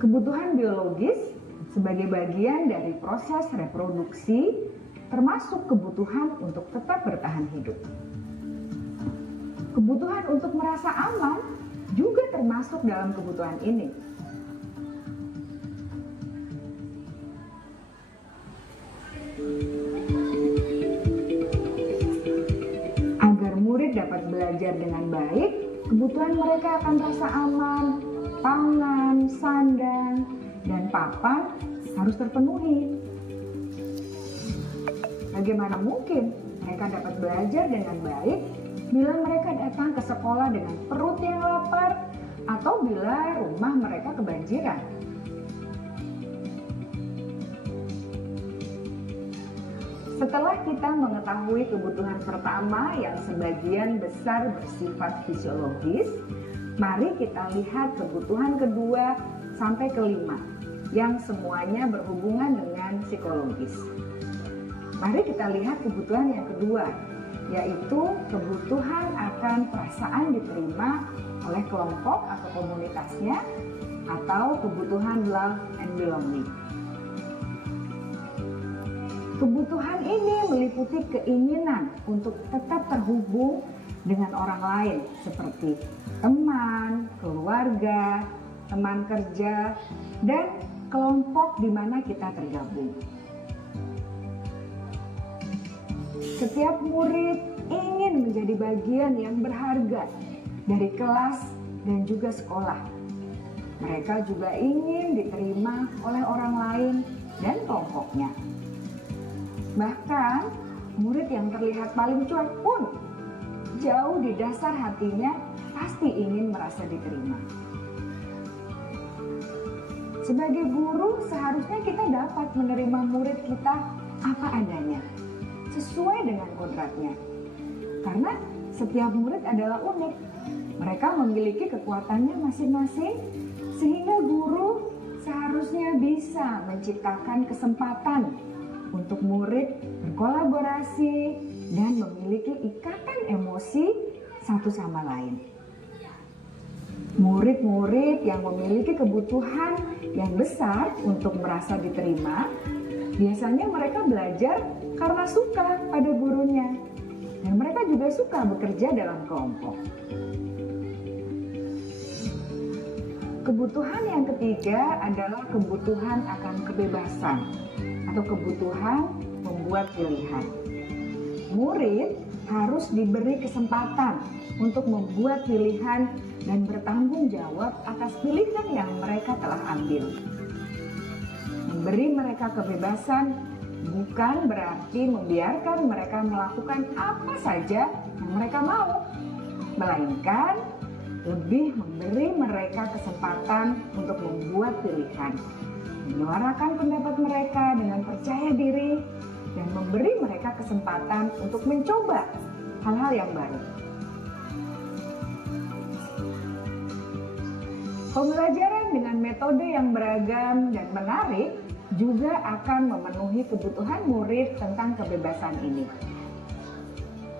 Kebutuhan biologis sebagai bagian dari proses reproduksi termasuk kebutuhan untuk tetap bertahan hidup. Kebutuhan untuk merasa aman juga termasuk dalam kebutuhan ini. Agar murid kebutuhan mereka akan rasa aman, pangan, sandang, dan papan harus terpenuhi. Bagaimana mungkin mereka dapat belajar dengan baik bila mereka datang ke sekolah dengan perut yang lapar atau bila rumah mereka kebanjiran? Setelah kita mengetahui kebutuhan pertama yang sebagian besar bersifat fisiologis, mari kita lihat kebutuhan kedua sampai kelima yang semuanya berhubungan dengan psikologis. Mari kita lihat kebutuhan yang kedua, yaitu kebutuhan akan perasaan diterima oleh kelompok atau komunitasnya, atau kebutuhan love and belonging. Kebutuhan ini meliputi keinginan untuk tetap terhubung dengan orang lain seperti teman, keluarga, teman kerja, dan kelompok di mana kita tergabung. Setiap murid ingin menjadi bagian yang berharga dari kelas dan juga sekolah. Mereka juga ingin diterima oleh orang lain dan kelompoknya. Bahkan, murid yang terlihat paling cuek pun jauh di dasar hatinya pasti ingin merasa diterima. Sebagai guru, seharusnya kita dapat menerima murid kita apa adanya, sesuai dengan kodratnya. Karena setiap murid adalah unik. Mereka memiliki kekuatannya masing-masing, sehingga guru seharusnya bisa menciptakan kesempatan untuk murid berkolaborasi dan memiliki ikatan emosi satu sama lain. Murid-murid yang memiliki kebutuhan yang besar untuk merasa diterima, biasanya mereka belajar karena suka pada gurunya, dan mereka juga suka bekerja dalam kelompok. Kebutuhan yang ketiga adalah kebutuhan akan kebebasan atau kebutuhan membuat pilihan. Murid harus diberi kesempatan untuk membuat pilihan dan bertanggung jawab atas pilihan yang mereka telah ambil. Memberi mereka kebebasan bukan berarti membiarkan mereka melakukan apa saja yang mereka mau, melainkan lebih memberi mereka kesempatan untuk membuat pilihan, menyuarakan pendapat mereka dengan percaya diri, dan memberi mereka kesempatan untuk mencoba hal-hal yang baru. Pembelajaran dengan metode yang beragam dan menarik juga akan memenuhi kebutuhan murid tentang kebebasan ini.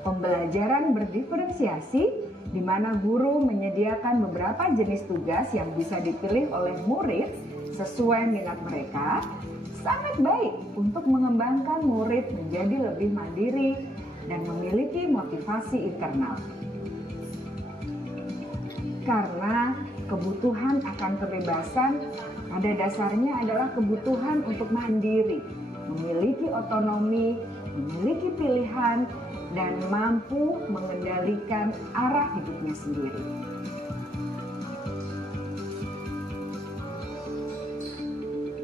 Pembelajaran berdiferensiasi di mana guru menyediakan beberapa jenis tugas yang bisa dipilih oleh murid sesuai minat mereka, sangat baik untuk mengembangkan murid menjadi lebih mandiri dan memiliki motivasi internal. Karena kebutuhan akan kebebasan pada dasarnya adalah kebutuhan untuk mandiri, memiliki otonomi, memiliki pilihan, dan mampu mengendalikan arah hidupnya sendiri.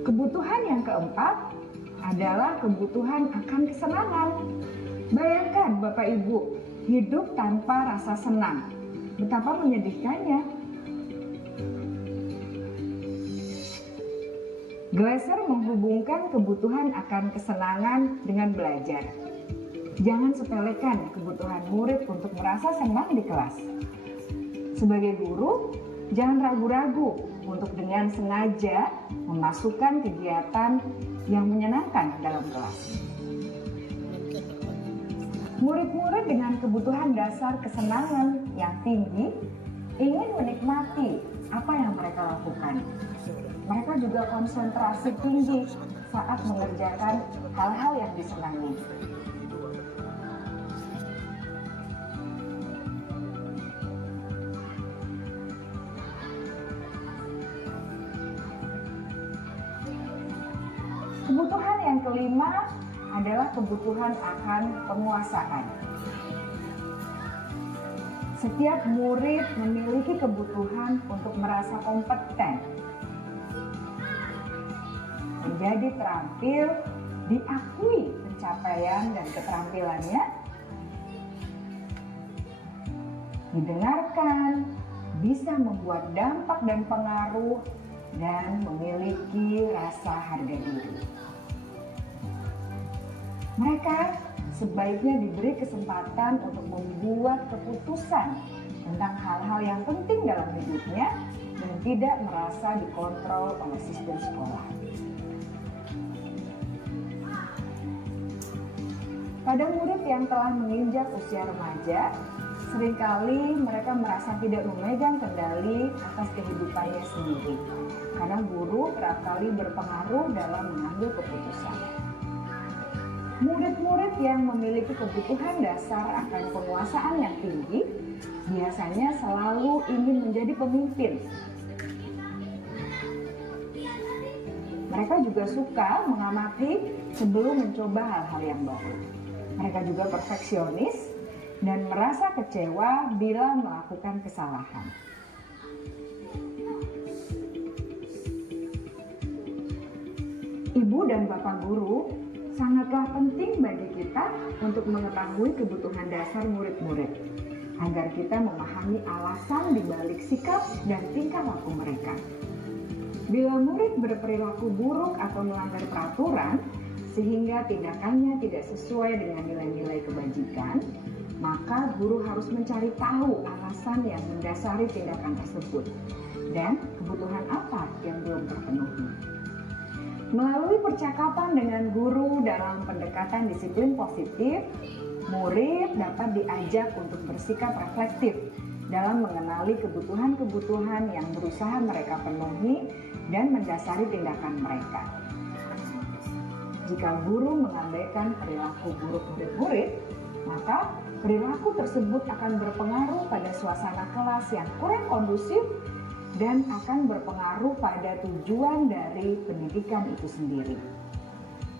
Kebutuhan yang keempat adalah kebutuhan akan kesenangan. Bayangkan Bapak Ibu, hidup tanpa rasa senang. Betapa menyedihkannya. Glasser menghubungkan kebutuhan akan kesenangan dengan belajar. Jangan sepelekan kebutuhan murid untuk merasa senang di kelas. Sebagai guru, jangan ragu-ragu untuk dengan sengaja memasukkan kegiatan yang menyenangkan dalam kelas. Murid-murid dengan kebutuhan dasar kesenangan yang tinggi ingin menikmati apa yang mereka lakukan. Mereka juga konsentrasi tinggi saat mengerjakan hal-hal yang disenangi. Kebutuhan yang kelima adalah kebutuhan akan penguasaan. Setiap murid memiliki kebutuhan untuk merasa kompeten, menjadi terampil, diakui pencapaian dan keterampilannya, didengarkan, bisa membuat dampak dan pengaruh, dan memiliki rasa harga diri. Mereka sebaiknya diberi kesempatan untuk membuat keputusan tentang hal-hal yang penting dalam hidupnya dan tidak merasa dikontrol oleh sistem sekolah. Pada murid yang telah menginjak usia remaja, seringkali mereka merasa tidak memegang kendali atas kehidupannya sendiri, karena guru kerap kali berpengaruh dalam mengambil keputusan. Murid-murid yang memiliki kebutuhan dasar akan penguasaan yang tinggi biasanya selalu ingin menjadi pemimpin. Mereka juga suka mengamati sebelum mencoba hal-hal yang baru. Mereka juga perfeksionis dan merasa kecewa bila melakukan kesalahan. Ibu dan bapak guru sangatlah penting bagi kita untuk mengetahui kebutuhan dasar murid-murid, agar kita memahami alasan dibalik sikap dan tingkah laku mereka. Bila murid berperilaku buruk atau melanggar peraturan, sehingga tindakannya tidak sesuai dengan nilai-nilai kebajikan, maka guru harus mencari tahu alasan yang mendasari tindakan tersebut dan kebutuhan apa yang belum terpenuhi. Melalui percakapan dengan guru dalam pendekatan disiplin positif, murid dapat diajak untuk bersikap reflektif dalam mengenali kebutuhan-kebutuhan yang berusaha mereka penuhi dan mendasari tindakan mereka. Jika guru mengabaikan perilaku buruk murid-murid, maka perilaku tersebut akan berpengaruh pada suasana kelas yang kurang kondusif dan akan berpengaruh pada tujuan dari pendidikan itu sendiri.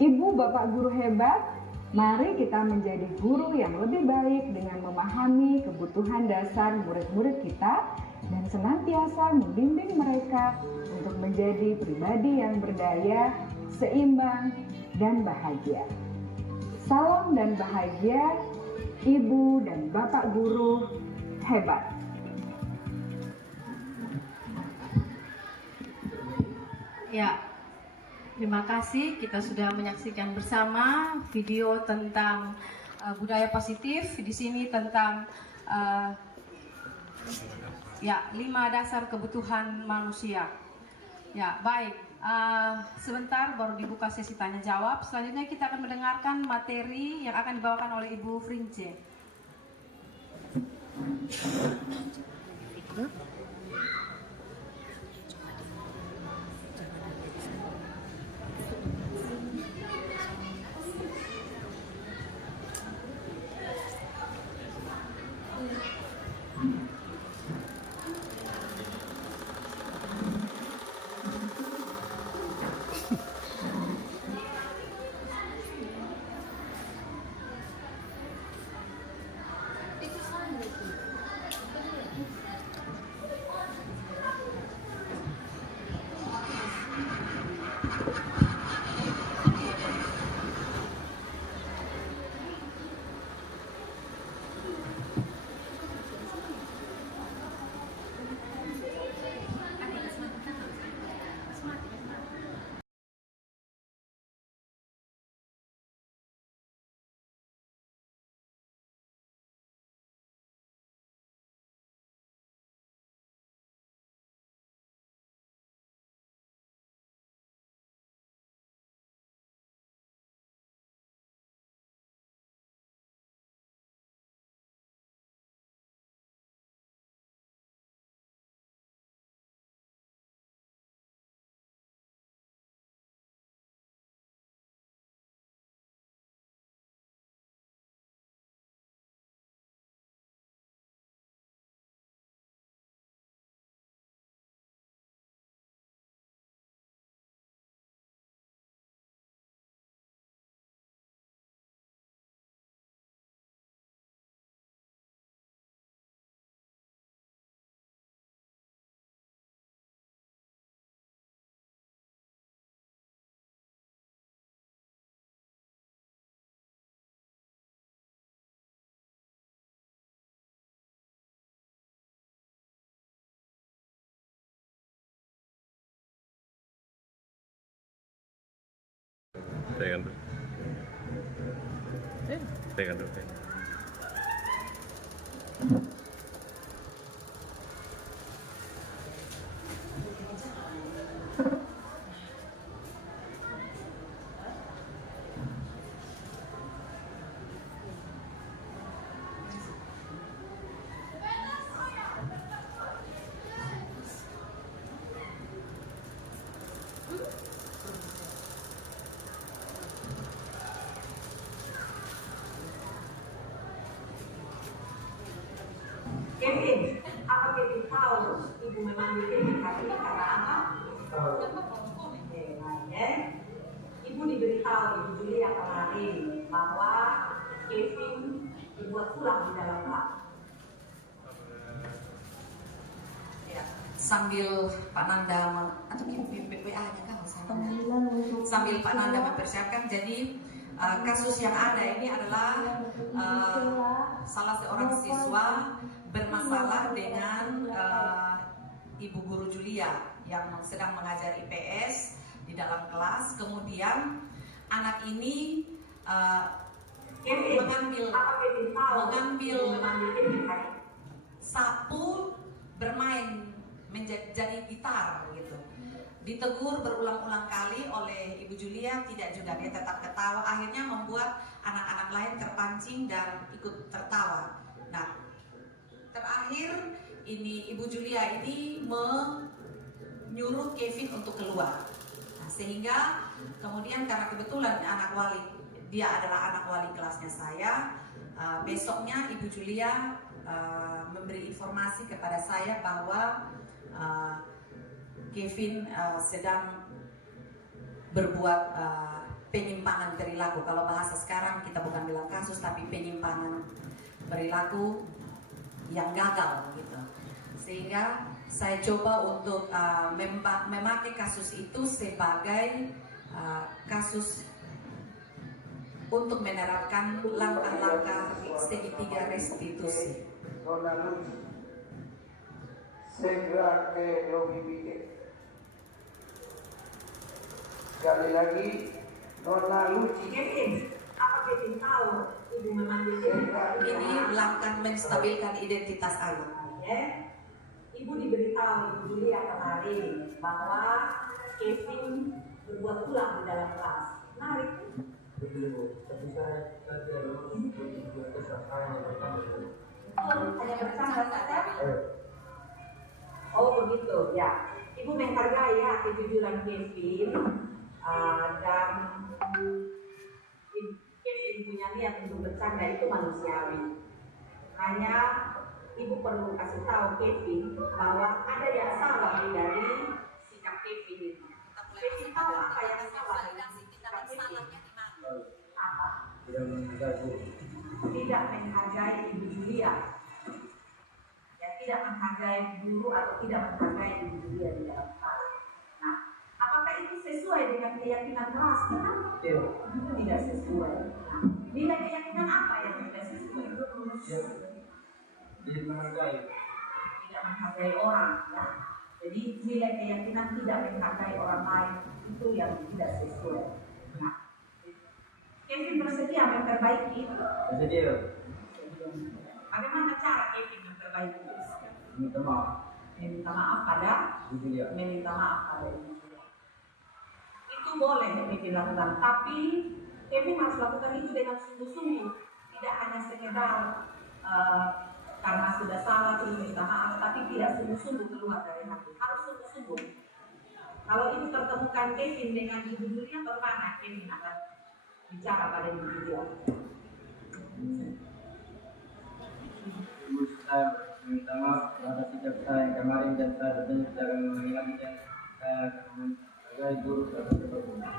Ibu, bapak guru hebat, mari kita menjadi guru yang lebih baik dengan memahami kebutuhan dasar murid-murid kita dan senantiasa membimbing mereka untuk menjadi pribadi yang berdaya, seimbang, dan bahagia. Salam dan bahagia, Ibu dan Bapak guru hebat. Ya, terima kasih. Kita sudah menyaksikan bersama video tentang budaya positif. Di sini tentang 5 dasar kebutuhan manusia. Ya, baik. Sebentar baru dibuka sesi tanya jawab. Selanjutnya kita akan mendengarkan materi yang akan dibawakan oleh Ibu Frince. Pegang dulu. Pegang dulu. Kevin, apa Kevin tahu ibu memanggil Kevin hari ini karena apa? Ibu diberitahu Ibu Julia kemarin bahwa Kevin dibuat pulang di dalam kelas. Ya, sambil Pak Nanda atau WA-nya kan sambil Pak Nanda mempersiapkan, jadi kasus yang ada ini adalah salah seorang siswa bermasalah dengan Ibu Guru Julia yang sedang mengajar IPS di dalam kelas. Kemudian anak ini mengambil sapu bermain menjadi gitar gitu. Ditegur berulang-ulang kali oleh Ibu Julia, tidak juga, dia tetap ketawa. Akhirnya membuat anak-anak lain terpancing dan ikut tertawa. Nah, terakhir ini Ibu Julia ini menyuruh Kevin untuk keluar. Nah, sehingga kemudian karena kebetulan anak wali, dia adalah anak wali kelasnya saya, besoknya Ibu Julia memberi informasi kepada saya bahwa Kevin sedang berbuat penyimpangan perilaku. Kalau bahasa sekarang kita bukan bilang kasus, tapi penyimpangan perilaku yang gagal gitu. Sehingga saya coba untuk memakai kasus itu sebagai kasus untuk menerapkan langkah-langkah segitiga restitusi. Segera ke lobi bikin. Sekali lagi, Nona Luci. Kevin, apa Kevin tahu ibu memanggil Kevin? Ini langkah menstabilkan identitas anak. Ya. Ibu diberitahu Ibu Julia kemarin bahwa Kevin berbuat pulang di dalam kelas. Menarik. Hanya bercanda saja. Oh begitu, ya. Ibu menghargai ya kejujuran Kevin dan Kevin punya niat untuk bercanda, itu manusiawi. Hanya ibu perlu kasih tahu Kevin bahwa ada yang salah dari sikap Kevin ini. Kevin tahu apa yang salah dari sikap Kevin? Apa? Tidak menghargai Ibu Julia. Ya, tidak menghargai guru atau tidak menghargai Ibu Julia di dalam kelas. Nah, apakah itu sesuai dengan keyakinan kelas kita? Tidak sesuai. Nah, nilai keyakinan apa yang tidak sesuai? Tidak menghargai orang. Ya. Jadi nilai keyakinan tidak menghargai orang lain itu yang tidak sesuai. Nah, Kevin bersedia memperbaiki. Bersedia. Bagaimana cara Kevin memperbaiki? Minta maaf. Meminta maaf pada meminta maaf pada Ibu. Itu boleh Kevin lakukan, tapi Kevin harus lakukan itu dengan sungguh-sungguh, tidak hanya sekedar karena sudah salah itu minta maaf, tapi tidak sungguh-sungguh keluar dari hati. Harus sungguh-sungguh. Kalau itu pertemukan Kevin dengan Ibu Julia, bagaimana Kevin akan bicara pada Ibu Julia? Ibu, saya minta maaf atas sikap saya yang kemarin dan saya berjanji tidak akan mengulangi lagi dan saya akan menghargai guru atas kebetulan.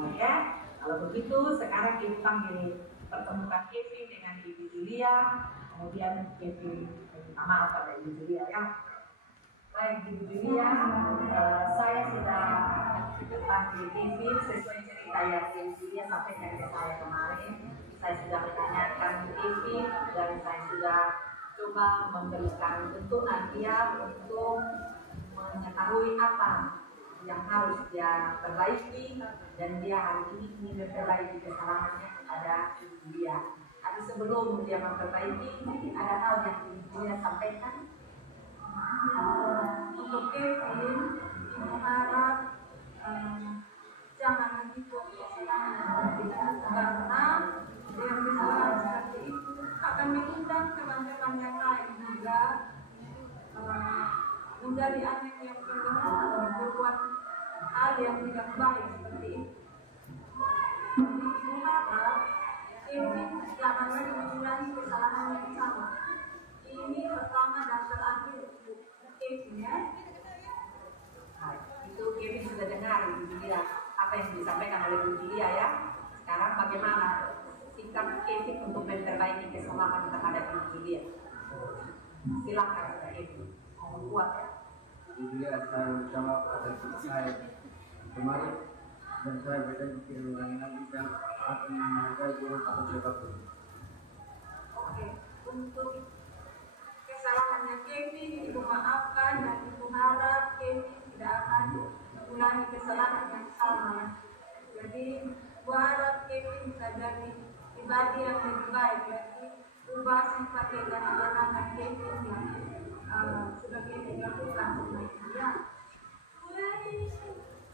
Oke, kalau begitu sekarang Ibu panggil pertemukan Kevin dengan Ibu Julia, kemudian Kevin minta maaf pada Ibu Julia ya. Baik Ibu Julia, saya sudah panggil Kevin sesuai cerita yang Ibu Julia sampaikan ke saya kemarin. Saya sudah menanyakan Kevin dan saya sudah coba memberikan tuntunan dia untuk mengetahui apa yang harus dia perbaiki, dan dia hari ini ingin memperbaiki kesalahannya kepada dia. Tapi sebelum dia memperbaiki, ada hal yang ingin dia sampaikan. Untuk Kevin, Ibu harap jangan lagi kesalahan seperti itu, karena dengan kesalahan seperti itu akan mengundang teman-teman yang lain juga menjadi anak yang berbuat hal yang tidak baik seperti itu. Jadi Ibu harap Kevin jangan lagi mengulangi kesalahan yang sama. Ini pertama dan terakhir untuk Kevin, ya. Nah, itu Kevin sudah dengar Ibu Julia apa yang disampaikan oleh Ibu Julia, ya. Sekarang bagaimana sikap Kevin untuk memperbaiki kesalahan terhadap Ibu Julia? Silakan Kevin, kuat, ya. Ibu Julia, saya bersama atas saya kemarin, dan saya berjanji tidak mengulangi lagi dan akan menghargai guru atau siapapun. Oke, untuk kesalahannya Kevin, Ibu maafkan, dan Ibu harap Kevin tidak akan mengulangi kesalahan yang sama. Jadi Ibu harap Kevin bisa jadi pribadi yang lebih baik, jadi ubah sifat dan anak Kevin yang sudah Kevin lakukan sama dia.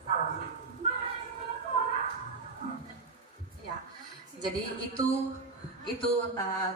Salam. Ya, jadi itu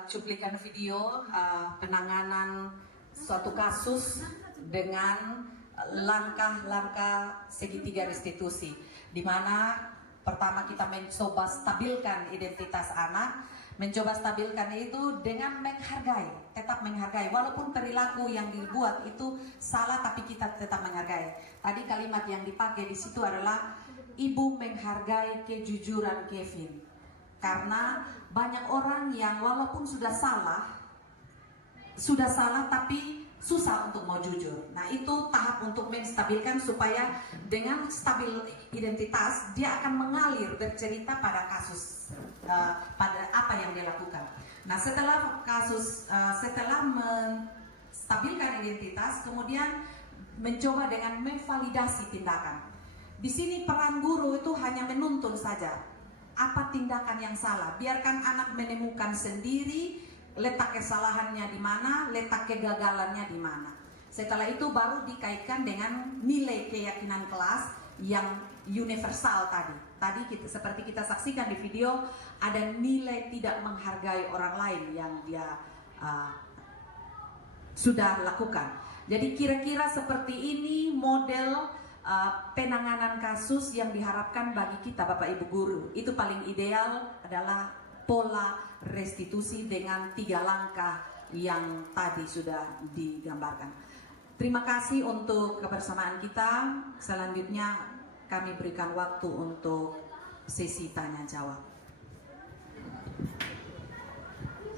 cuplikan video penanganan suatu kasus dengan langkah-langkah segitiga restitusi, di mana pertama kita mencoba stabilkan identitas anak, mencoba stabilkan itu dengan menghargai, tetap menghargai, walaupun perilaku yang dibuat itu salah, tapi kita tetap menghargai. Tadi kalimat yang dipakai di situ adalah ibu menghargai kejujuran Kevin, karena banyak orang yang walaupun sudah salah tapi susah untuk mau jujur. Nah, itu tahap untuk menstabilkan supaya dengan stabil identitas dia akan mengalir bercerita pada kasus, pada apa yang dia lakukan. Nah, setelah menstabilkan identitas, kemudian mencoba dengan memvalidasi tindakan. Di sini peran guru itu hanya menuntun saja apa tindakan yang salah. Biarkan anak menemukan sendiri letak kesalahannya di mana, letak kegagalannya di mana. Setelah itu baru dikaitkan dengan nilai keyakinan kelas yang universal tadi. Seperti kita saksikan di video, ada nilai tidak menghargai orang lain yang dia sudah lakukan. Jadi kira-kira seperti ini model penanganan kasus yang diharapkan bagi kita Bapak Ibu guru. Itu paling ideal adalah pola restitusi dengan 3 langkah yang tadi sudah digambarkan. Terima kasih untuk kebersamaan kita. Selanjutnya kami berikan waktu untuk sesi tanya jawab.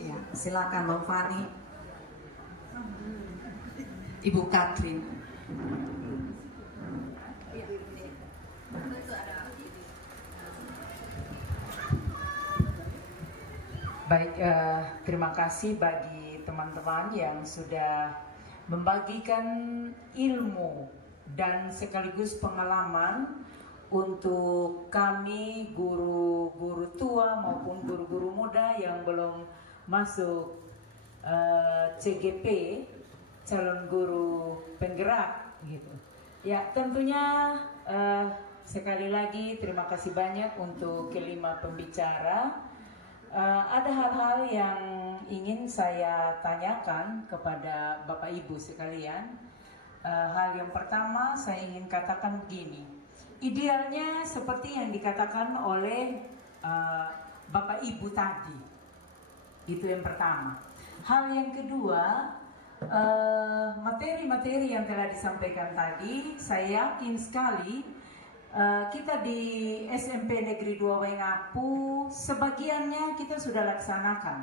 Ya, silakan Mbak Fani. Ibu Katrin. Baik, terima kasih bagi teman-teman yang sudah membagikan ilmu dan sekaligus pengalaman untuk kami guru-guru tua maupun guru-guru muda yang belum masuk CGP, calon guru penggerak gitu. Ya, tentunya sekali lagi terima kasih banyak untuk kelima pembicara. Ada hal-hal yang ingin saya tanyakan kepada Bapak Ibu sekalian. Hal yang pertama saya ingin katakan begini. Idealnya seperti yang dikatakan oleh Bapak Ibu tadi. Itu yang pertama. Hal yang kedua, materi-materi yang telah disampaikan tadi, saya yakin sekali kita di SMP Negeri 2 Waingapu sebagiannya kita sudah laksanakan,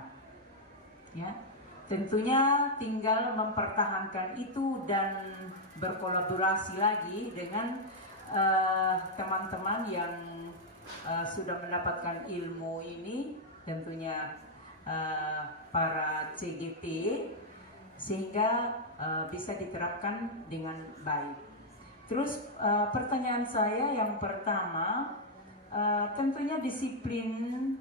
ya. Tentunya tinggal mempertahankan itu dan berkolaborasi lagi dengan teman-teman yang sudah mendapatkan ilmu ini, tentunya para CGP, sehingga bisa diterapkan dengan baik. Terus pertanyaan saya yang pertama, tentunya disiplin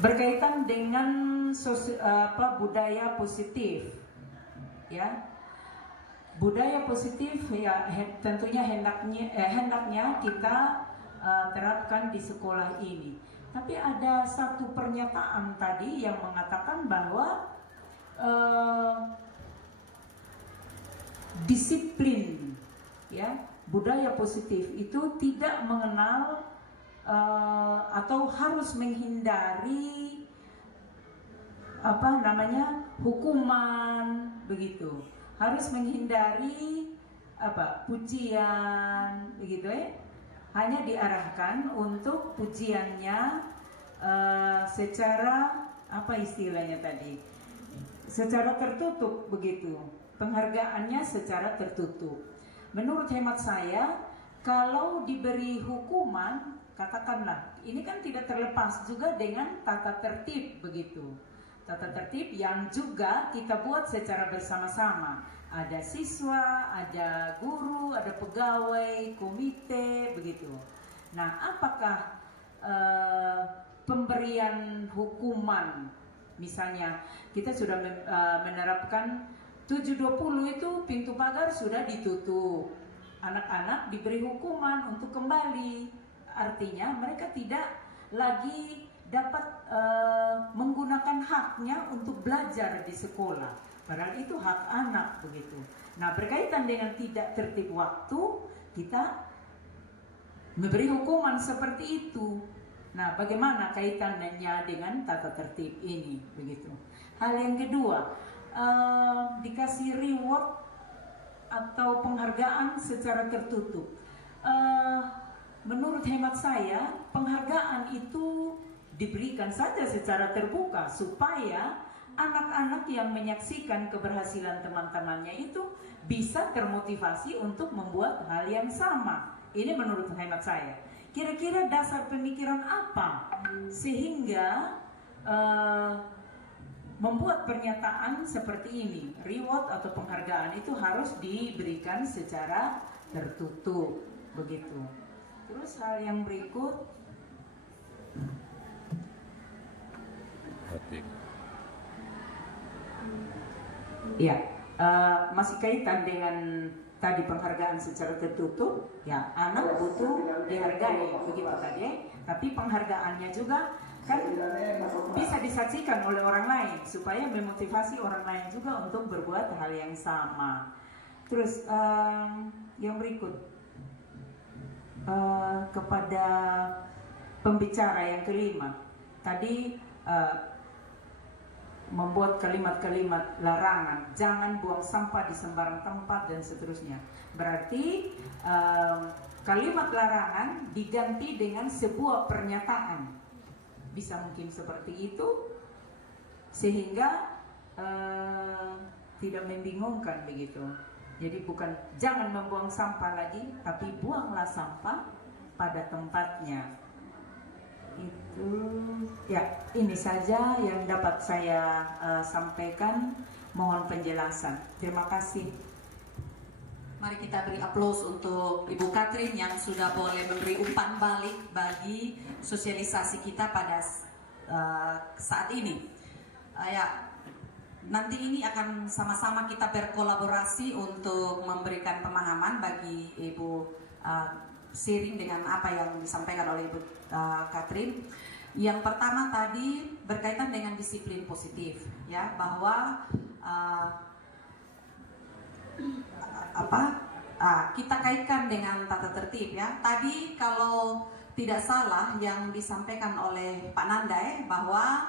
berkaitan dengan budaya positif, ya. Budaya positif ya tentunya hendaknya kita terapkan di sekolah ini. Tapi ada satu pernyataan tadi yang mengatakan bahwa disiplin, ya, budaya positif itu tidak mengenal atau harus menghindari hukuman, begitu. Harus menghindari pujian, begitu ya. Hanya diarahkan untuk pujiannya secara istilahnya tadi, secara tertutup, begitu. Penghargaannya secara tertutup. Menurut hemat saya, kalau diberi hukuman, katakanlah, ini kan tidak terlepas juga dengan tata tertib, begitu. Tata tertib yang juga kita buat secara bersama-sama. Ada siswa, ada guru, ada pegawai, komite, begitu. Nah, apakah pemberian hukuman, misalnya kita sudah menerapkan 7.20 itu pintu pagar sudah ditutup, anak-anak diberi hukuman untuk kembali, artinya mereka tidak lagi dapat menggunakan haknya untuk belajar di sekolah, padahal itu hak anak, begitu. Nah, berkaitan dengan tidak tertib waktu, kita memberi hukuman seperti itu. Nah, bagaimana kaitannya dengan tata tertib ini, begitu. Hal yang kedua, dikasih reward atau penghargaan secara tertutup. Menurut hemat saya, penghargaan itu diberikan saja secara terbuka supaya anak-anak yang menyaksikan keberhasilan teman-temannya itu bisa termotivasi untuk membuat hal yang sama. Ini menurut hemat saya. Kira-kira dasar pemikiran apa sehingga membuat pernyataan seperti ini, reward atau penghargaan itu harus diberikan secara tertutup, begitu. Terus hal yang berikut, ya, masih kaitan dengan tadi penghargaan secara tertutup, ya, anak butuh dihargai, begitu tadi. Tapi penghargaannya juga kan bisa disaksikan oleh orang lain supaya memotivasi orang lain juga untuk berbuat hal yang sama. Terus yang berikut, kepada pembicara yang kelima tadi, membuat kalimat-kalimat larangan, jangan buang sampah di sembarang tempat dan seterusnya. Berarti kalimat larangan diganti dengan sebuah pernyataan. Bisa mungkin seperti itu sehingga tidak membingungkan, begitu. Jadi bukan jangan membuang sampah lagi, tapi buanglah sampah pada tempatnya. Itu ya, ini saja yang dapat saya sampaikan. Mohon penjelasan. Terima kasih. Mari kita beri aplaus untuk Ibu Katrin yang sudah boleh memberi umpan balik bagi sosialisasi kita pada saat ini. Ya, nanti ini akan sama-sama kita berkolaborasi untuk memberikan pemahaman bagi Ibu Siring dengan apa yang disampaikan oleh Ibu Katrin. Yang pertama tadi berkaitan dengan disiplin positif, ya, bahwa kita kaitkan dengan tata tertib, ya. Tadi kalau tidak salah yang disampaikan oleh Pak Nandai bahwa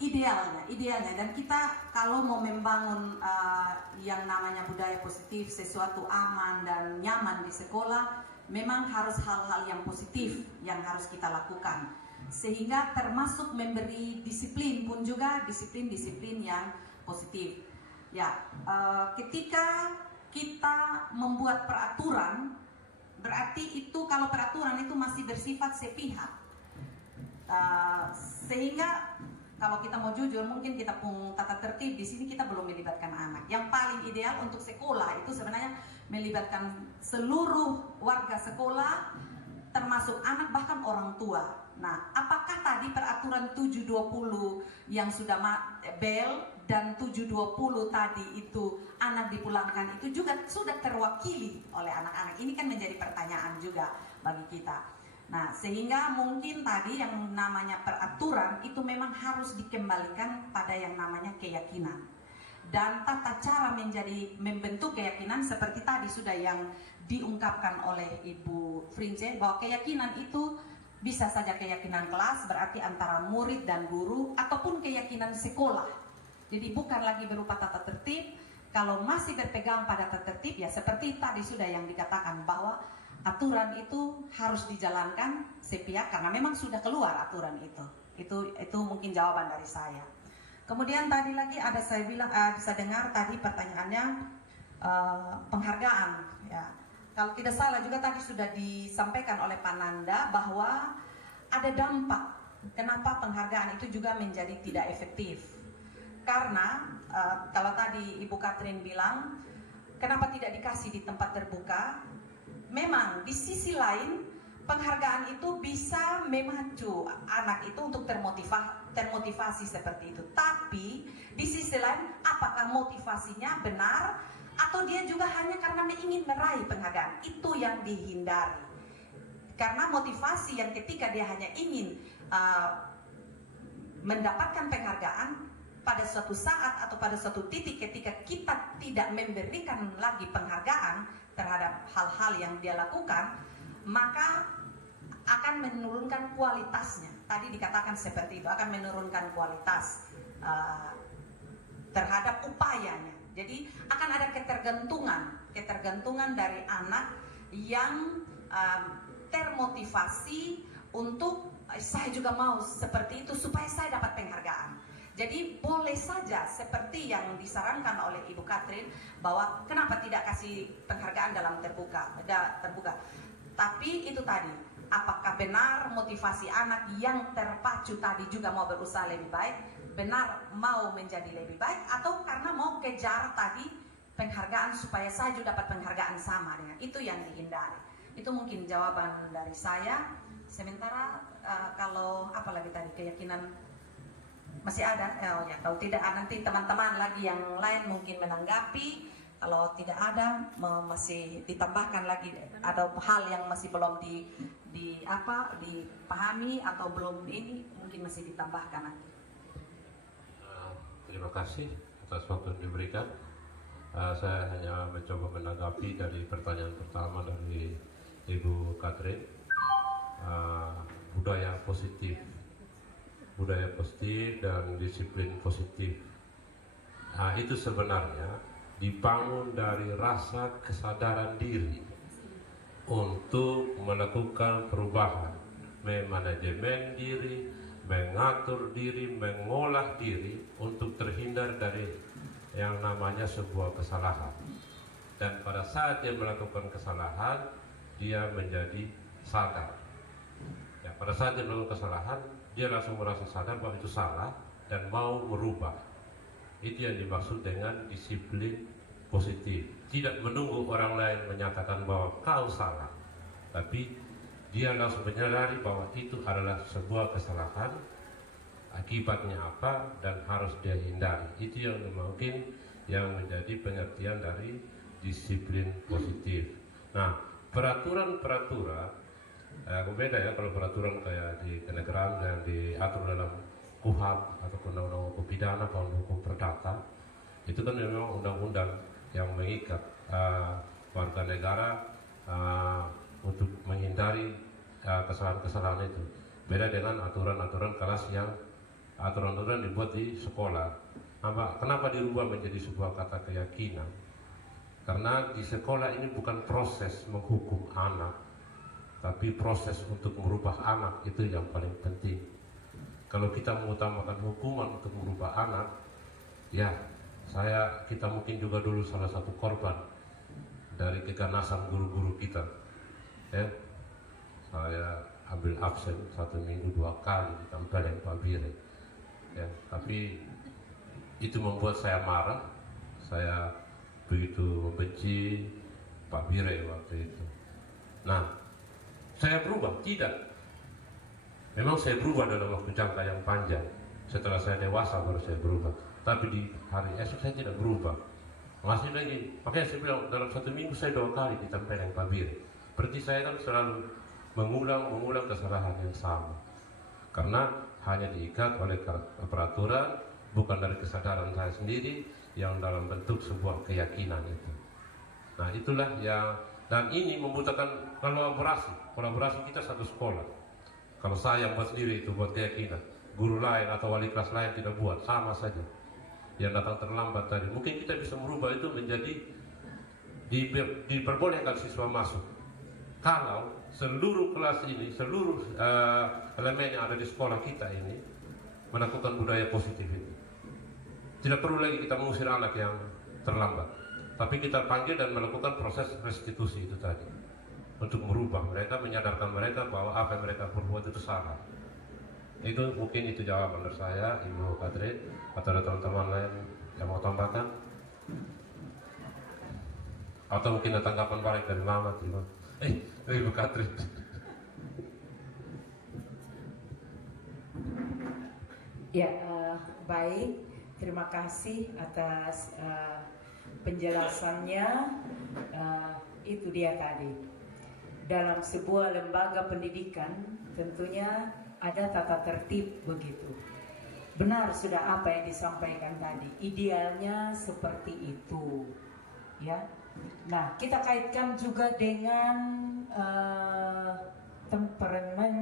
idealnya dan kita kalau mau membangun yang namanya budaya positif, sesuatu aman dan nyaman di sekolah, memang harus hal-hal yang positif yang harus kita lakukan, sehingga termasuk memberi disiplin pun juga disiplin yang positif. Ya, ketika kita membuat peraturan, berarti itu kalau peraturan itu masih bersifat sepihak, sehingga kalau kita mau jujur, mungkin kita pun tata tertib di sini kita belum melibatkan anak. Yang paling ideal untuk sekolah itu sebenarnya melibatkan seluruh warga sekolah, termasuk anak bahkan orang tua. Nah, apakah tadi peraturan 720 yang sudah bel dan 720 tadi itu anak dipulangkan itu juga sudah terwakili oleh anak-anak? Ini kan menjadi pertanyaan juga bagi kita. Nah, sehingga mungkin tadi yang namanya peraturan itu memang harus dikembalikan pada yang namanya keyakinan. Dan tata cara membentuk keyakinan seperti tadi sudah yang diungkapkan oleh Ibu Frince, bahwa keyakinan itu bisa saja keyakinan kelas, berarti antara murid dan guru, ataupun keyakinan sekolah. Jadi bukan lagi berupa tata tertib. Kalau masih berpegang pada tata tertib, ya seperti tadi sudah yang dikatakan bahwa aturan itu harus dijalankan sepihak karena memang sudah keluar aturan itu. Itu mungkin jawaban dari saya. Kemudian tadi lagi ada saya dengar tadi pertanyaannya penghargaan. Ya. Kalau tidak salah juga tadi sudah disampaikan oleh Pak Nanda bahwa ada dampak kenapa penghargaan itu juga menjadi tidak efektif. Karena kalau tadi Ibu Katrin bilang kenapa tidak dikasih di tempat terbuka. Memang di sisi lain penghargaan itu bisa memacu anak itu untuk termotivasi seperti itu. Tapi di sisi lain apakah motivasinya benar atau dia juga hanya karena ingin meraih penghargaan? Itu yang dihindari. Karena motivasi yang ketika dia hanya ingin mendapatkan penghargaan, pada suatu saat atau pada suatu titik ketika kita tidak memberikan lagi penghargaan terhadap hal-hal yang dia lakukan, maka akan menurunkan kualitasnya. Tadi dikatakan seperti itu, akan menurunkan kualitas terhadap upayanya. Jadi akan ada ketergantungan dari anak yang termotivasi untuk saya juga mau seperti itu supaya saya dapat penghargaan. Jadi boleh saja seperti yang disarankan oleh Ibu Katrin bahwa kenapa tidak kasih penghargaan dalam terbuka. Tapi itu tadi, apakah benar motivasi anak yang terpacu tadi juga mau berusaha lebih baik, benar mau menjadi lebih baik, atau karena mau kejar tadi penghargaan supaya saya juga dapat penghargaan sama dengan itu yang dihindari. Itu mungkin jawaban dari saya. Sementara kalau apalagi tadi keyakinan masih ada, kalau tidak nanti teman-teman lagi yang lain mungkin menanggapi. Kalau tidak ada, masih ditambahkan lagi ada hal yang masih belum dipahami atau belum ini, mungkin masih ditambahkan nanti. Terima kasih atas waktu yang diberikan. Saya hanya mencoba menanggapi dari pertanyaan pertama dari Ibu Katrin. Budaya positif dan disiplin positif. Nah, itu sebenarnya dibangun dari rasa kesadaran diri untuk melakukan perubahan, memanajemen diri, mengatur diri, mengolah diri untuk terhindar dari yang namanya sebuah kesalahan. Dan pada saat dia melakukan kesalahan, dia menjadi sadar. Ya, pada saat dia melakukan kesalahan, dia langsung merasa sadar bahwa itu salah dan mau merubah. Itu yang dimaksud dengan disiplin positif. Tidak menunggu orang lain menyatakan bahwa kau salah, tapi dia langsung menyadari bahwa itu adalah sebuah kesalahan, akibatnya apa dan harus dia hindari. Itu yang mungkin yang menjadi pengertian dari disiplin positif. Nah, peraturan-peraturan berbeda ya, kalau peraturan kayak di kenegaraan yang diatur dalam KUHP atau undang-undang hukum pidana atau hukum perdata, itu kan memang undang-undang yang mengikat warga negara untuk menghindari kesalahan-kesalahan itu. Beda dengan aturan-aturan kelas yang aturan-aturan dibuat di sekolah. Kenapa dirubah menjadi sebuah kata keyakinan? Karena di sekolah ini bukan proses menghukum anak, tapi proses untuk merubah anak, itu yang paling penting. Kalau kita mengutamakan hukuman untuk merubah anak, ya kita mungkin juga dulu salah satu korban dari keganasan guru-guru kita. Ya, saya ambil absen 1 minggu 2 kali di Tampeleng Pabire. ya, tapi itu membuat saya marah. Saya begitu membenci Pak Bire waktu itu. Nah, saya berubah? Tidak. Memang saya berubah dalam waktu jangka yang panjang. Setelah saya dewasa baru saya berubah. Tapi di hari esok saya tidak berubah. Masih lagi. Makanya saya bilang dalam 1 minggu saya 2 kali ditempai dengan Pak Bire. Berarti saya kan selalu mengulang kesalahan yang sama. Karena hanya diikat oleh peraturan, bukan dari kesadaran saya sendiri yang dalam bentuk sebuah keyakinan itu. Nah, itulah yang, dan ini membutuhkan kolaborasi kita satu sekolah. Kalau saya yang buat sendiri itu buat keyakinan, guru lain atau wali kelas lain tidak buat, sama saja. Yang datang terlambat tadi, mungkin kita bisa merubah itu menjadi diperbolehkan siswa masuk. Kalau seluruh kelas ini, seluruh elemen yang ada di sekolah kita ini melakukan budaya positif ini. Tidak perlu lagi kita mengusir anak yang terlambat, tapi kita panggil dan melakukan proses restitusi itu tadi, untuk merubah mereka, menyadarkan mereka bahwa apa yang mereka perbuat itu salah. Itu mungkin itu jawaban dari saya, Ibu Katrin, atau ada teman-teman lain yang mau tambahkan, atau mungkin ada tanggapan balik dari Mama, Ibu Katrin. Ya, baik. Terima kasih atas penjelasannya. Itu dia tadi. Dalam sebuah lembaga pendidikan tentunya ada tata tertib begitu. Benar sudah apa yang disampaikan tadi. Idealnya seperti itu, ya. Nah, kita kaitkan juga dengan temperamen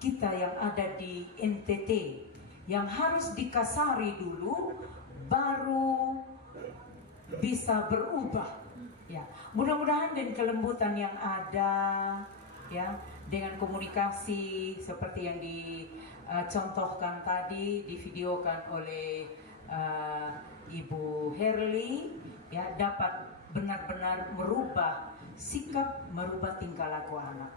kita yang ada di NTT, yang harus dikasari dulu baru bisa berubah, ya. Mudah-mudahan dengan kelembutan yang ada, ya, dengan komunikasi seperti yang dicontohkan tadi, divideokan oleh Ibu Herli, ya, dapat benar-benar merubah sikap, merubah tingkah laku anak,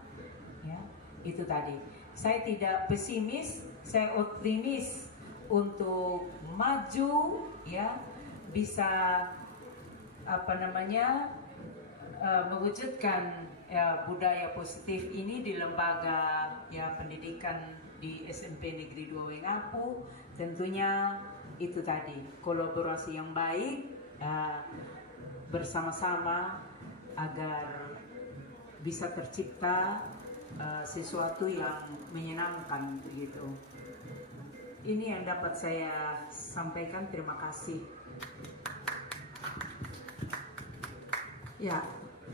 ya. Itu tadi. Saya tidak pesimis, saya optimis untuk maju, ya, bisa mewujudkan budaya positif ini di lembaga, ya, pendidikan di SMP Negeri 2 Wengapu. Tentunya itu tadi, kolaborasi yang baik bersama-sama agar bisa tercipta sesuatu yang menyenangkan begitu. Ini yang dapat saya sampaikan. Terima kasih. Ya,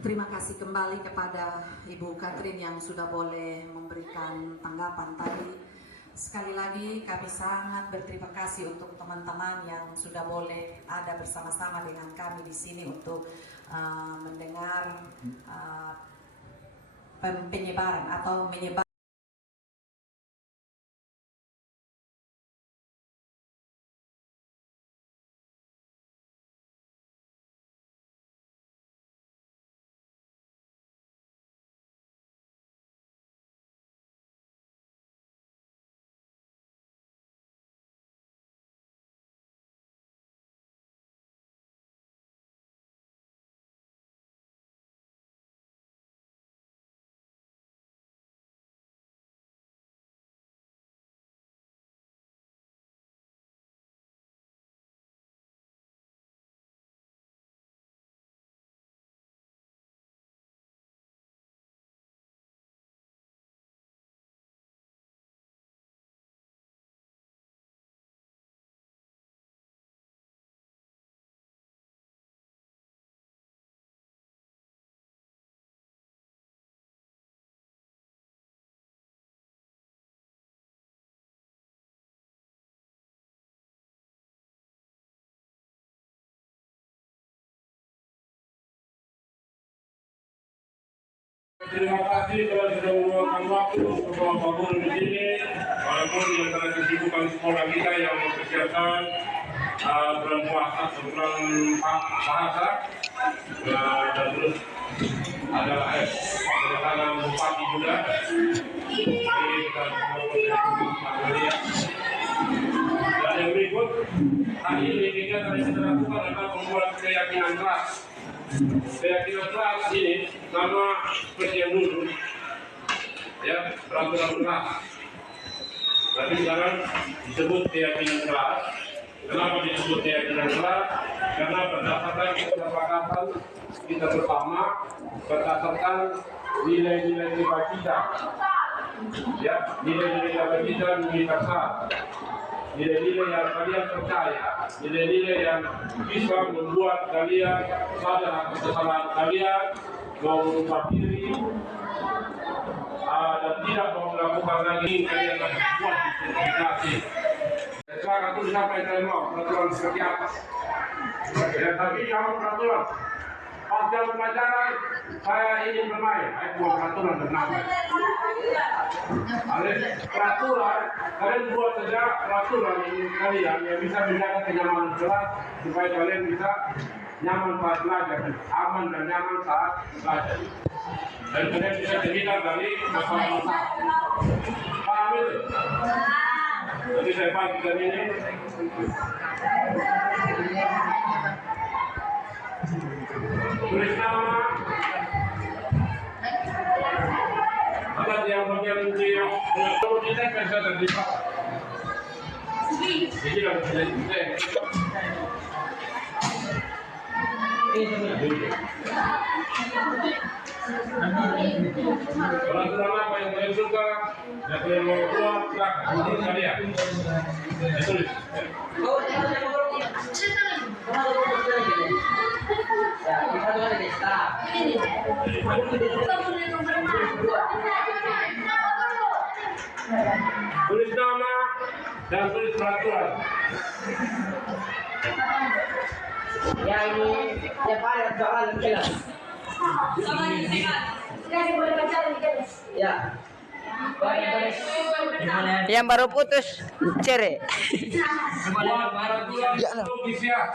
terima kasih kembali kepada Ibu Katrin yang sudah boleh memberikan tanggapan tadi. Sekali lagi kami sangat berterima kasih untuk teman-teman yang sudah boleh ada bersama-sama dengan kami di sini untuk mendengar penyebaran atau menyebar Terima kasih telah sudah meluangkan waktu untuk Bapak Guru di sini, walaupun di antara kesibukan sekolah kita yang mempersiapkan bulan puasa, bulan bahasa, dan terus adalah tangan bupati juga. Dan yang berikut, hari ini kegiatan yang kita lakukan adalah membuat keyakinan keras. Keyakinan keras ini nama seperti yang dulu, ya, peraturan keras. Tapi sekarang disebut keyakinan keras. Kenapa disebut keyakinan keras? Karena berdasarkan kesepakatan kita bersama, berdasarkan nilai-nilai kita, ya, nilai-nilai kita universal, nilai-nilai yang kalian percaya, nilai-nilai yang bisa membuat kalian sadar akan kesalahan kalian, mau mengubah diri, dan tidak mau melakukan lagi kalian akan buat disertifikasi. Sekarang itu sampai saya mau peraturan seperti apa? Ya, tapi kalau peraturan pas jam pelajaran saya ingin bermain, saya buat peraturan bernama. Peraturan kalian buat saja peraturan kalian yang bisa menjaga kenyamanan kelas supaya kalian bisa nyaman saat belajar, aman dan nyaman saat belajar. Dan kalian bisa terhindar dari masalah-masalah. Paham itu? Jadi saya bagikan ini. Tulis nama. Atas yang bagian yang kalau kita bisa terlibat. Jadi kalau kita peraturan apa yang kalian suka, yang kalian mau buat, silahkan kalian. Tulis. Tulis nama dan tulis peraturan. Ya ini tiap hari ada soal jelas. Ya. Yang baru putus cerai. Ya,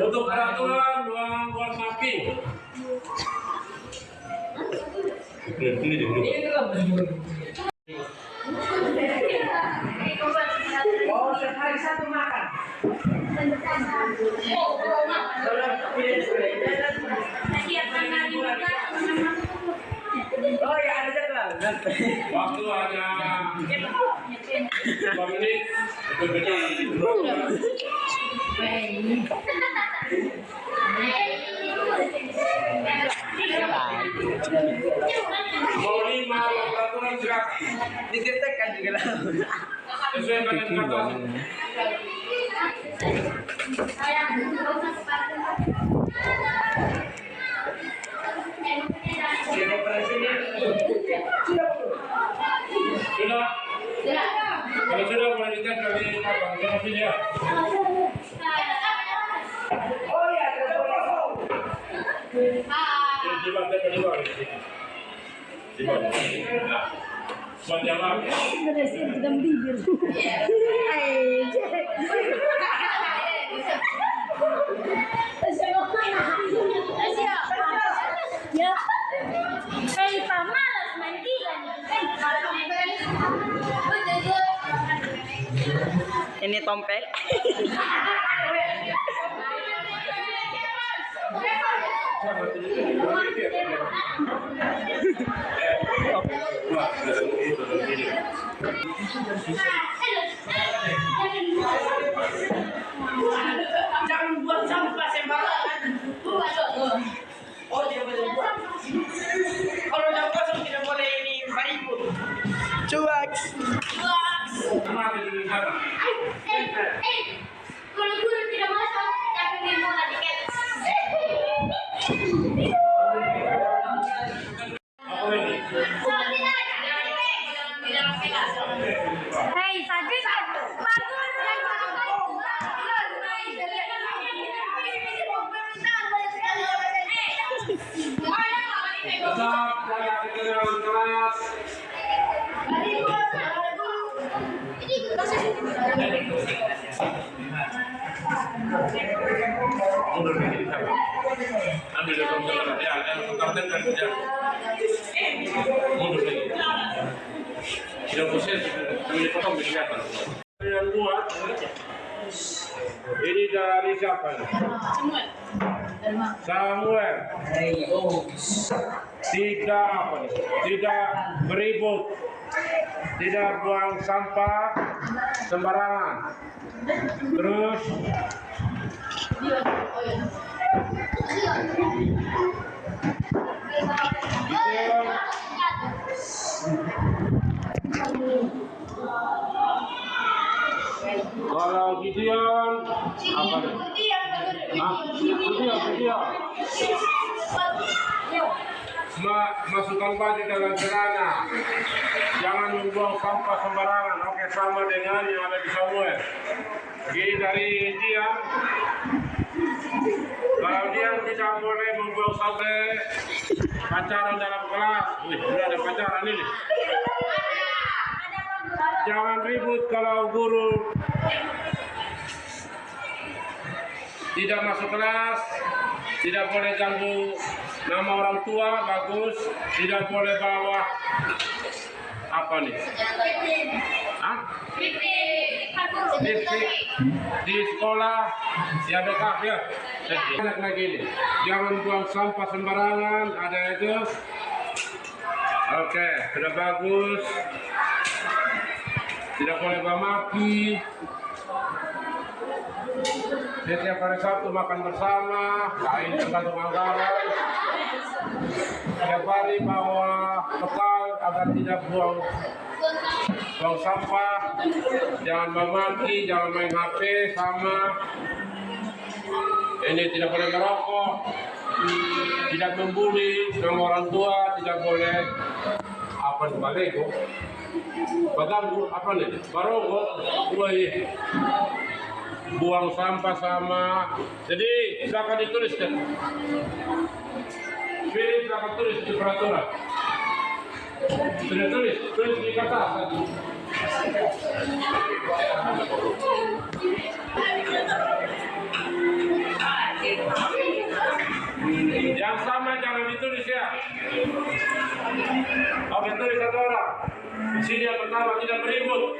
untuk peraturan warna pink. Oh, sehari satu makan. Oh ya ada jadwal. Waktu hanya 2 menit. Mau 5 peraturan silakan. Dikritikkan juga lah. Sesuai dengan peraturan. Sudah? Kalau sudah boleh dicek dari apa? Ya. Oh ya, Di lantai kedua. Di bawah. Buat jawab. ini tompel. Jangan buat sampah sembarangan. Oh, tidak boleh buat. Kalau udah kosong tidak boleh ini baribu. Cuak. Kalau guru tidak masuk, tapi minggu nanti kan. Hei, Sajid, bagus. Tetap jaga ketenangan kelas. Mundur lagi di sana. Ambil dari komputer ya, komputer dan kerja. Mundur lagi. Tidak proses, kami potong kelihatan. Yang buat ini dari siapa? Samuel. Tidak apa nih? Tidak beribut, tidak buang sampah sembarangan. Terus kalau Gideon apa nih? Gideon. Masukkan baju dalam celana. Jangan membuang sampah sembarangan. Oke, sama dengan yang ada di Samuel. Jadi dari dia, kalau dia tidak boleh membuang sampai pacaran dalam kelas. Wih, sudah ada pacaran ini. Jangan ribut kalau guru tidak masuk kelas. Tidak boleh ganggu nama orang tua, bagus. Tidak boleh bawa apa nih? Hah? Lipstick di sekolah ya bekap ya. Enak lagi nih. Jangan buang sampah sembarangan. Ada itu. Oke, sudah bagus. Tidak boleh maki. Setiap hari Sabtu makan bersama, lain tergantung anggaran. Setiap hari bawa bekal agar tidak buang sampah. Jangan memaki, jangan main HP sama. Ini tidak boleh merokok, tidak membuli sama orang tua, tidak boleh apa sebagainya. Baganggu apa nih? Barokok, buang sampah sama. Jadi silakan dituliskan. Pilih silakan tulis di peraturan. Sudah tulis di kertas tadi. Yang sama jangan ditulis ya. Oke, tulis satu orang. Di sini yang pertama tidak beribut,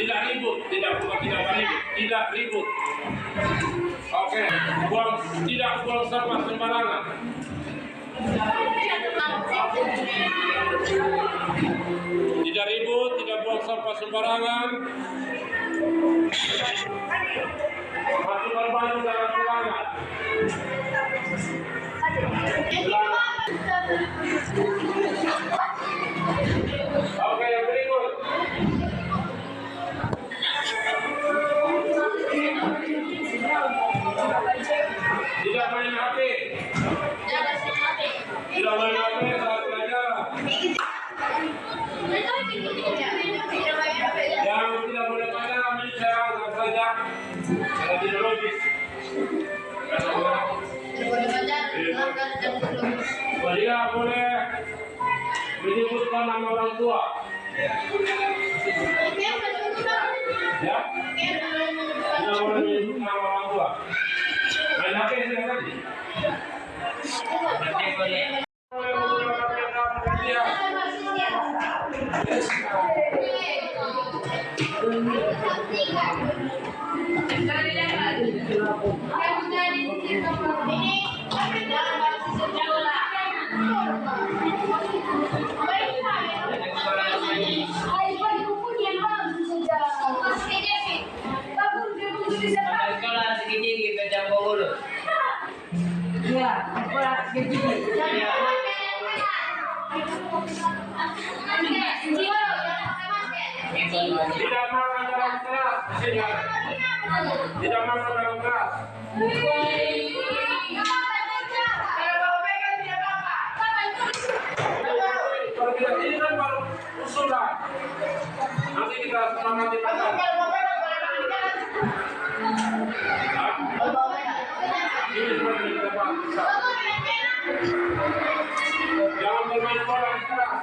tidak ribut, tidak ribut. Oke, tidak buang sampah sembarangan. Tidak ribut, tidak buang sampah sembarangan. Masukkan baju dalam celana. Oke, yang berikut. Tidak main HP. Tidak main HP saat belajar. Yang tidak boleh pacar ambil cara saja. Kalau tidak logis. Dia boleh menyebutkan nama orang tua. Ya? Tidak boleh menyebutkan nama orang tua. Main HP sudah tadi. Boleh menggunakan perkataan dia. Sekolah segini beda bolu. Ya, sekolah segini. Tidak makan dalam kelas. Tidak makan dalam kelas. Kalau tidak ini kan baru usulan. Nanti kita semangati pasal. Ini sebenarnya kita bahas. Jangan bermain bola di kelas.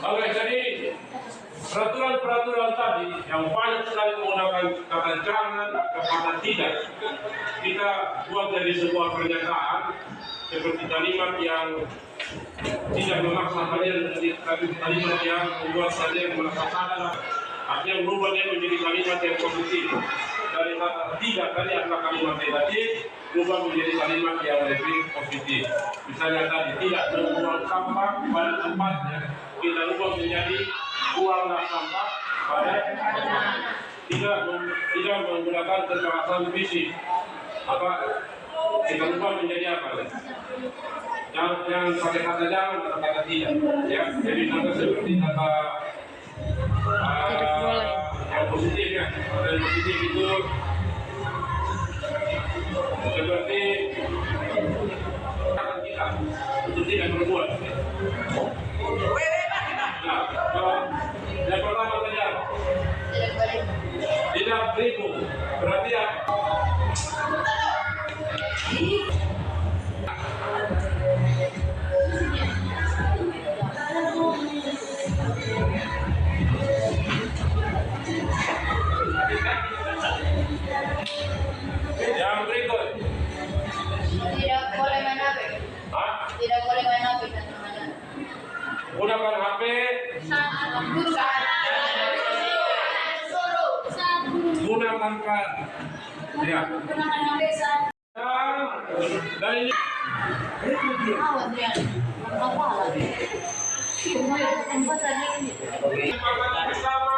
Oke, jadi peraturan-peraturan tadi yang banyak sekali menggunakan kata jangan atau kata tidak, kita buat dari sebuah pernyataan seperti kalimat yang tidak memaksa kalian menjadi kalimat yang membuat kalian merasa salah, artinya berubah dia menjadi kalimat yang positif. Dari kata tidak tadi adalah kalimat negatif, berubah menjadi kalimat yang lebih positif. Misalnya tadi tidak membuang sampah pada tempatnya, kita ubah menjadi buanglah sampah pada tidak menggunakan kekerasan fisik. Apa kita ubah menjadi apa? Jangan pakai kata jangan atau kata tidak. Ya, jadi kata seperti kata yang positif ya. Yang positif itu seperti kata kita untuk tidak berbuat. Nah, yang pertama saja tidak beribu, berarti apa? Yang berikut Tidak boleh main HP. Hah? Tidak boleh main HP dan teman-teman. Gunakan HP gunakan kan ya dari bersama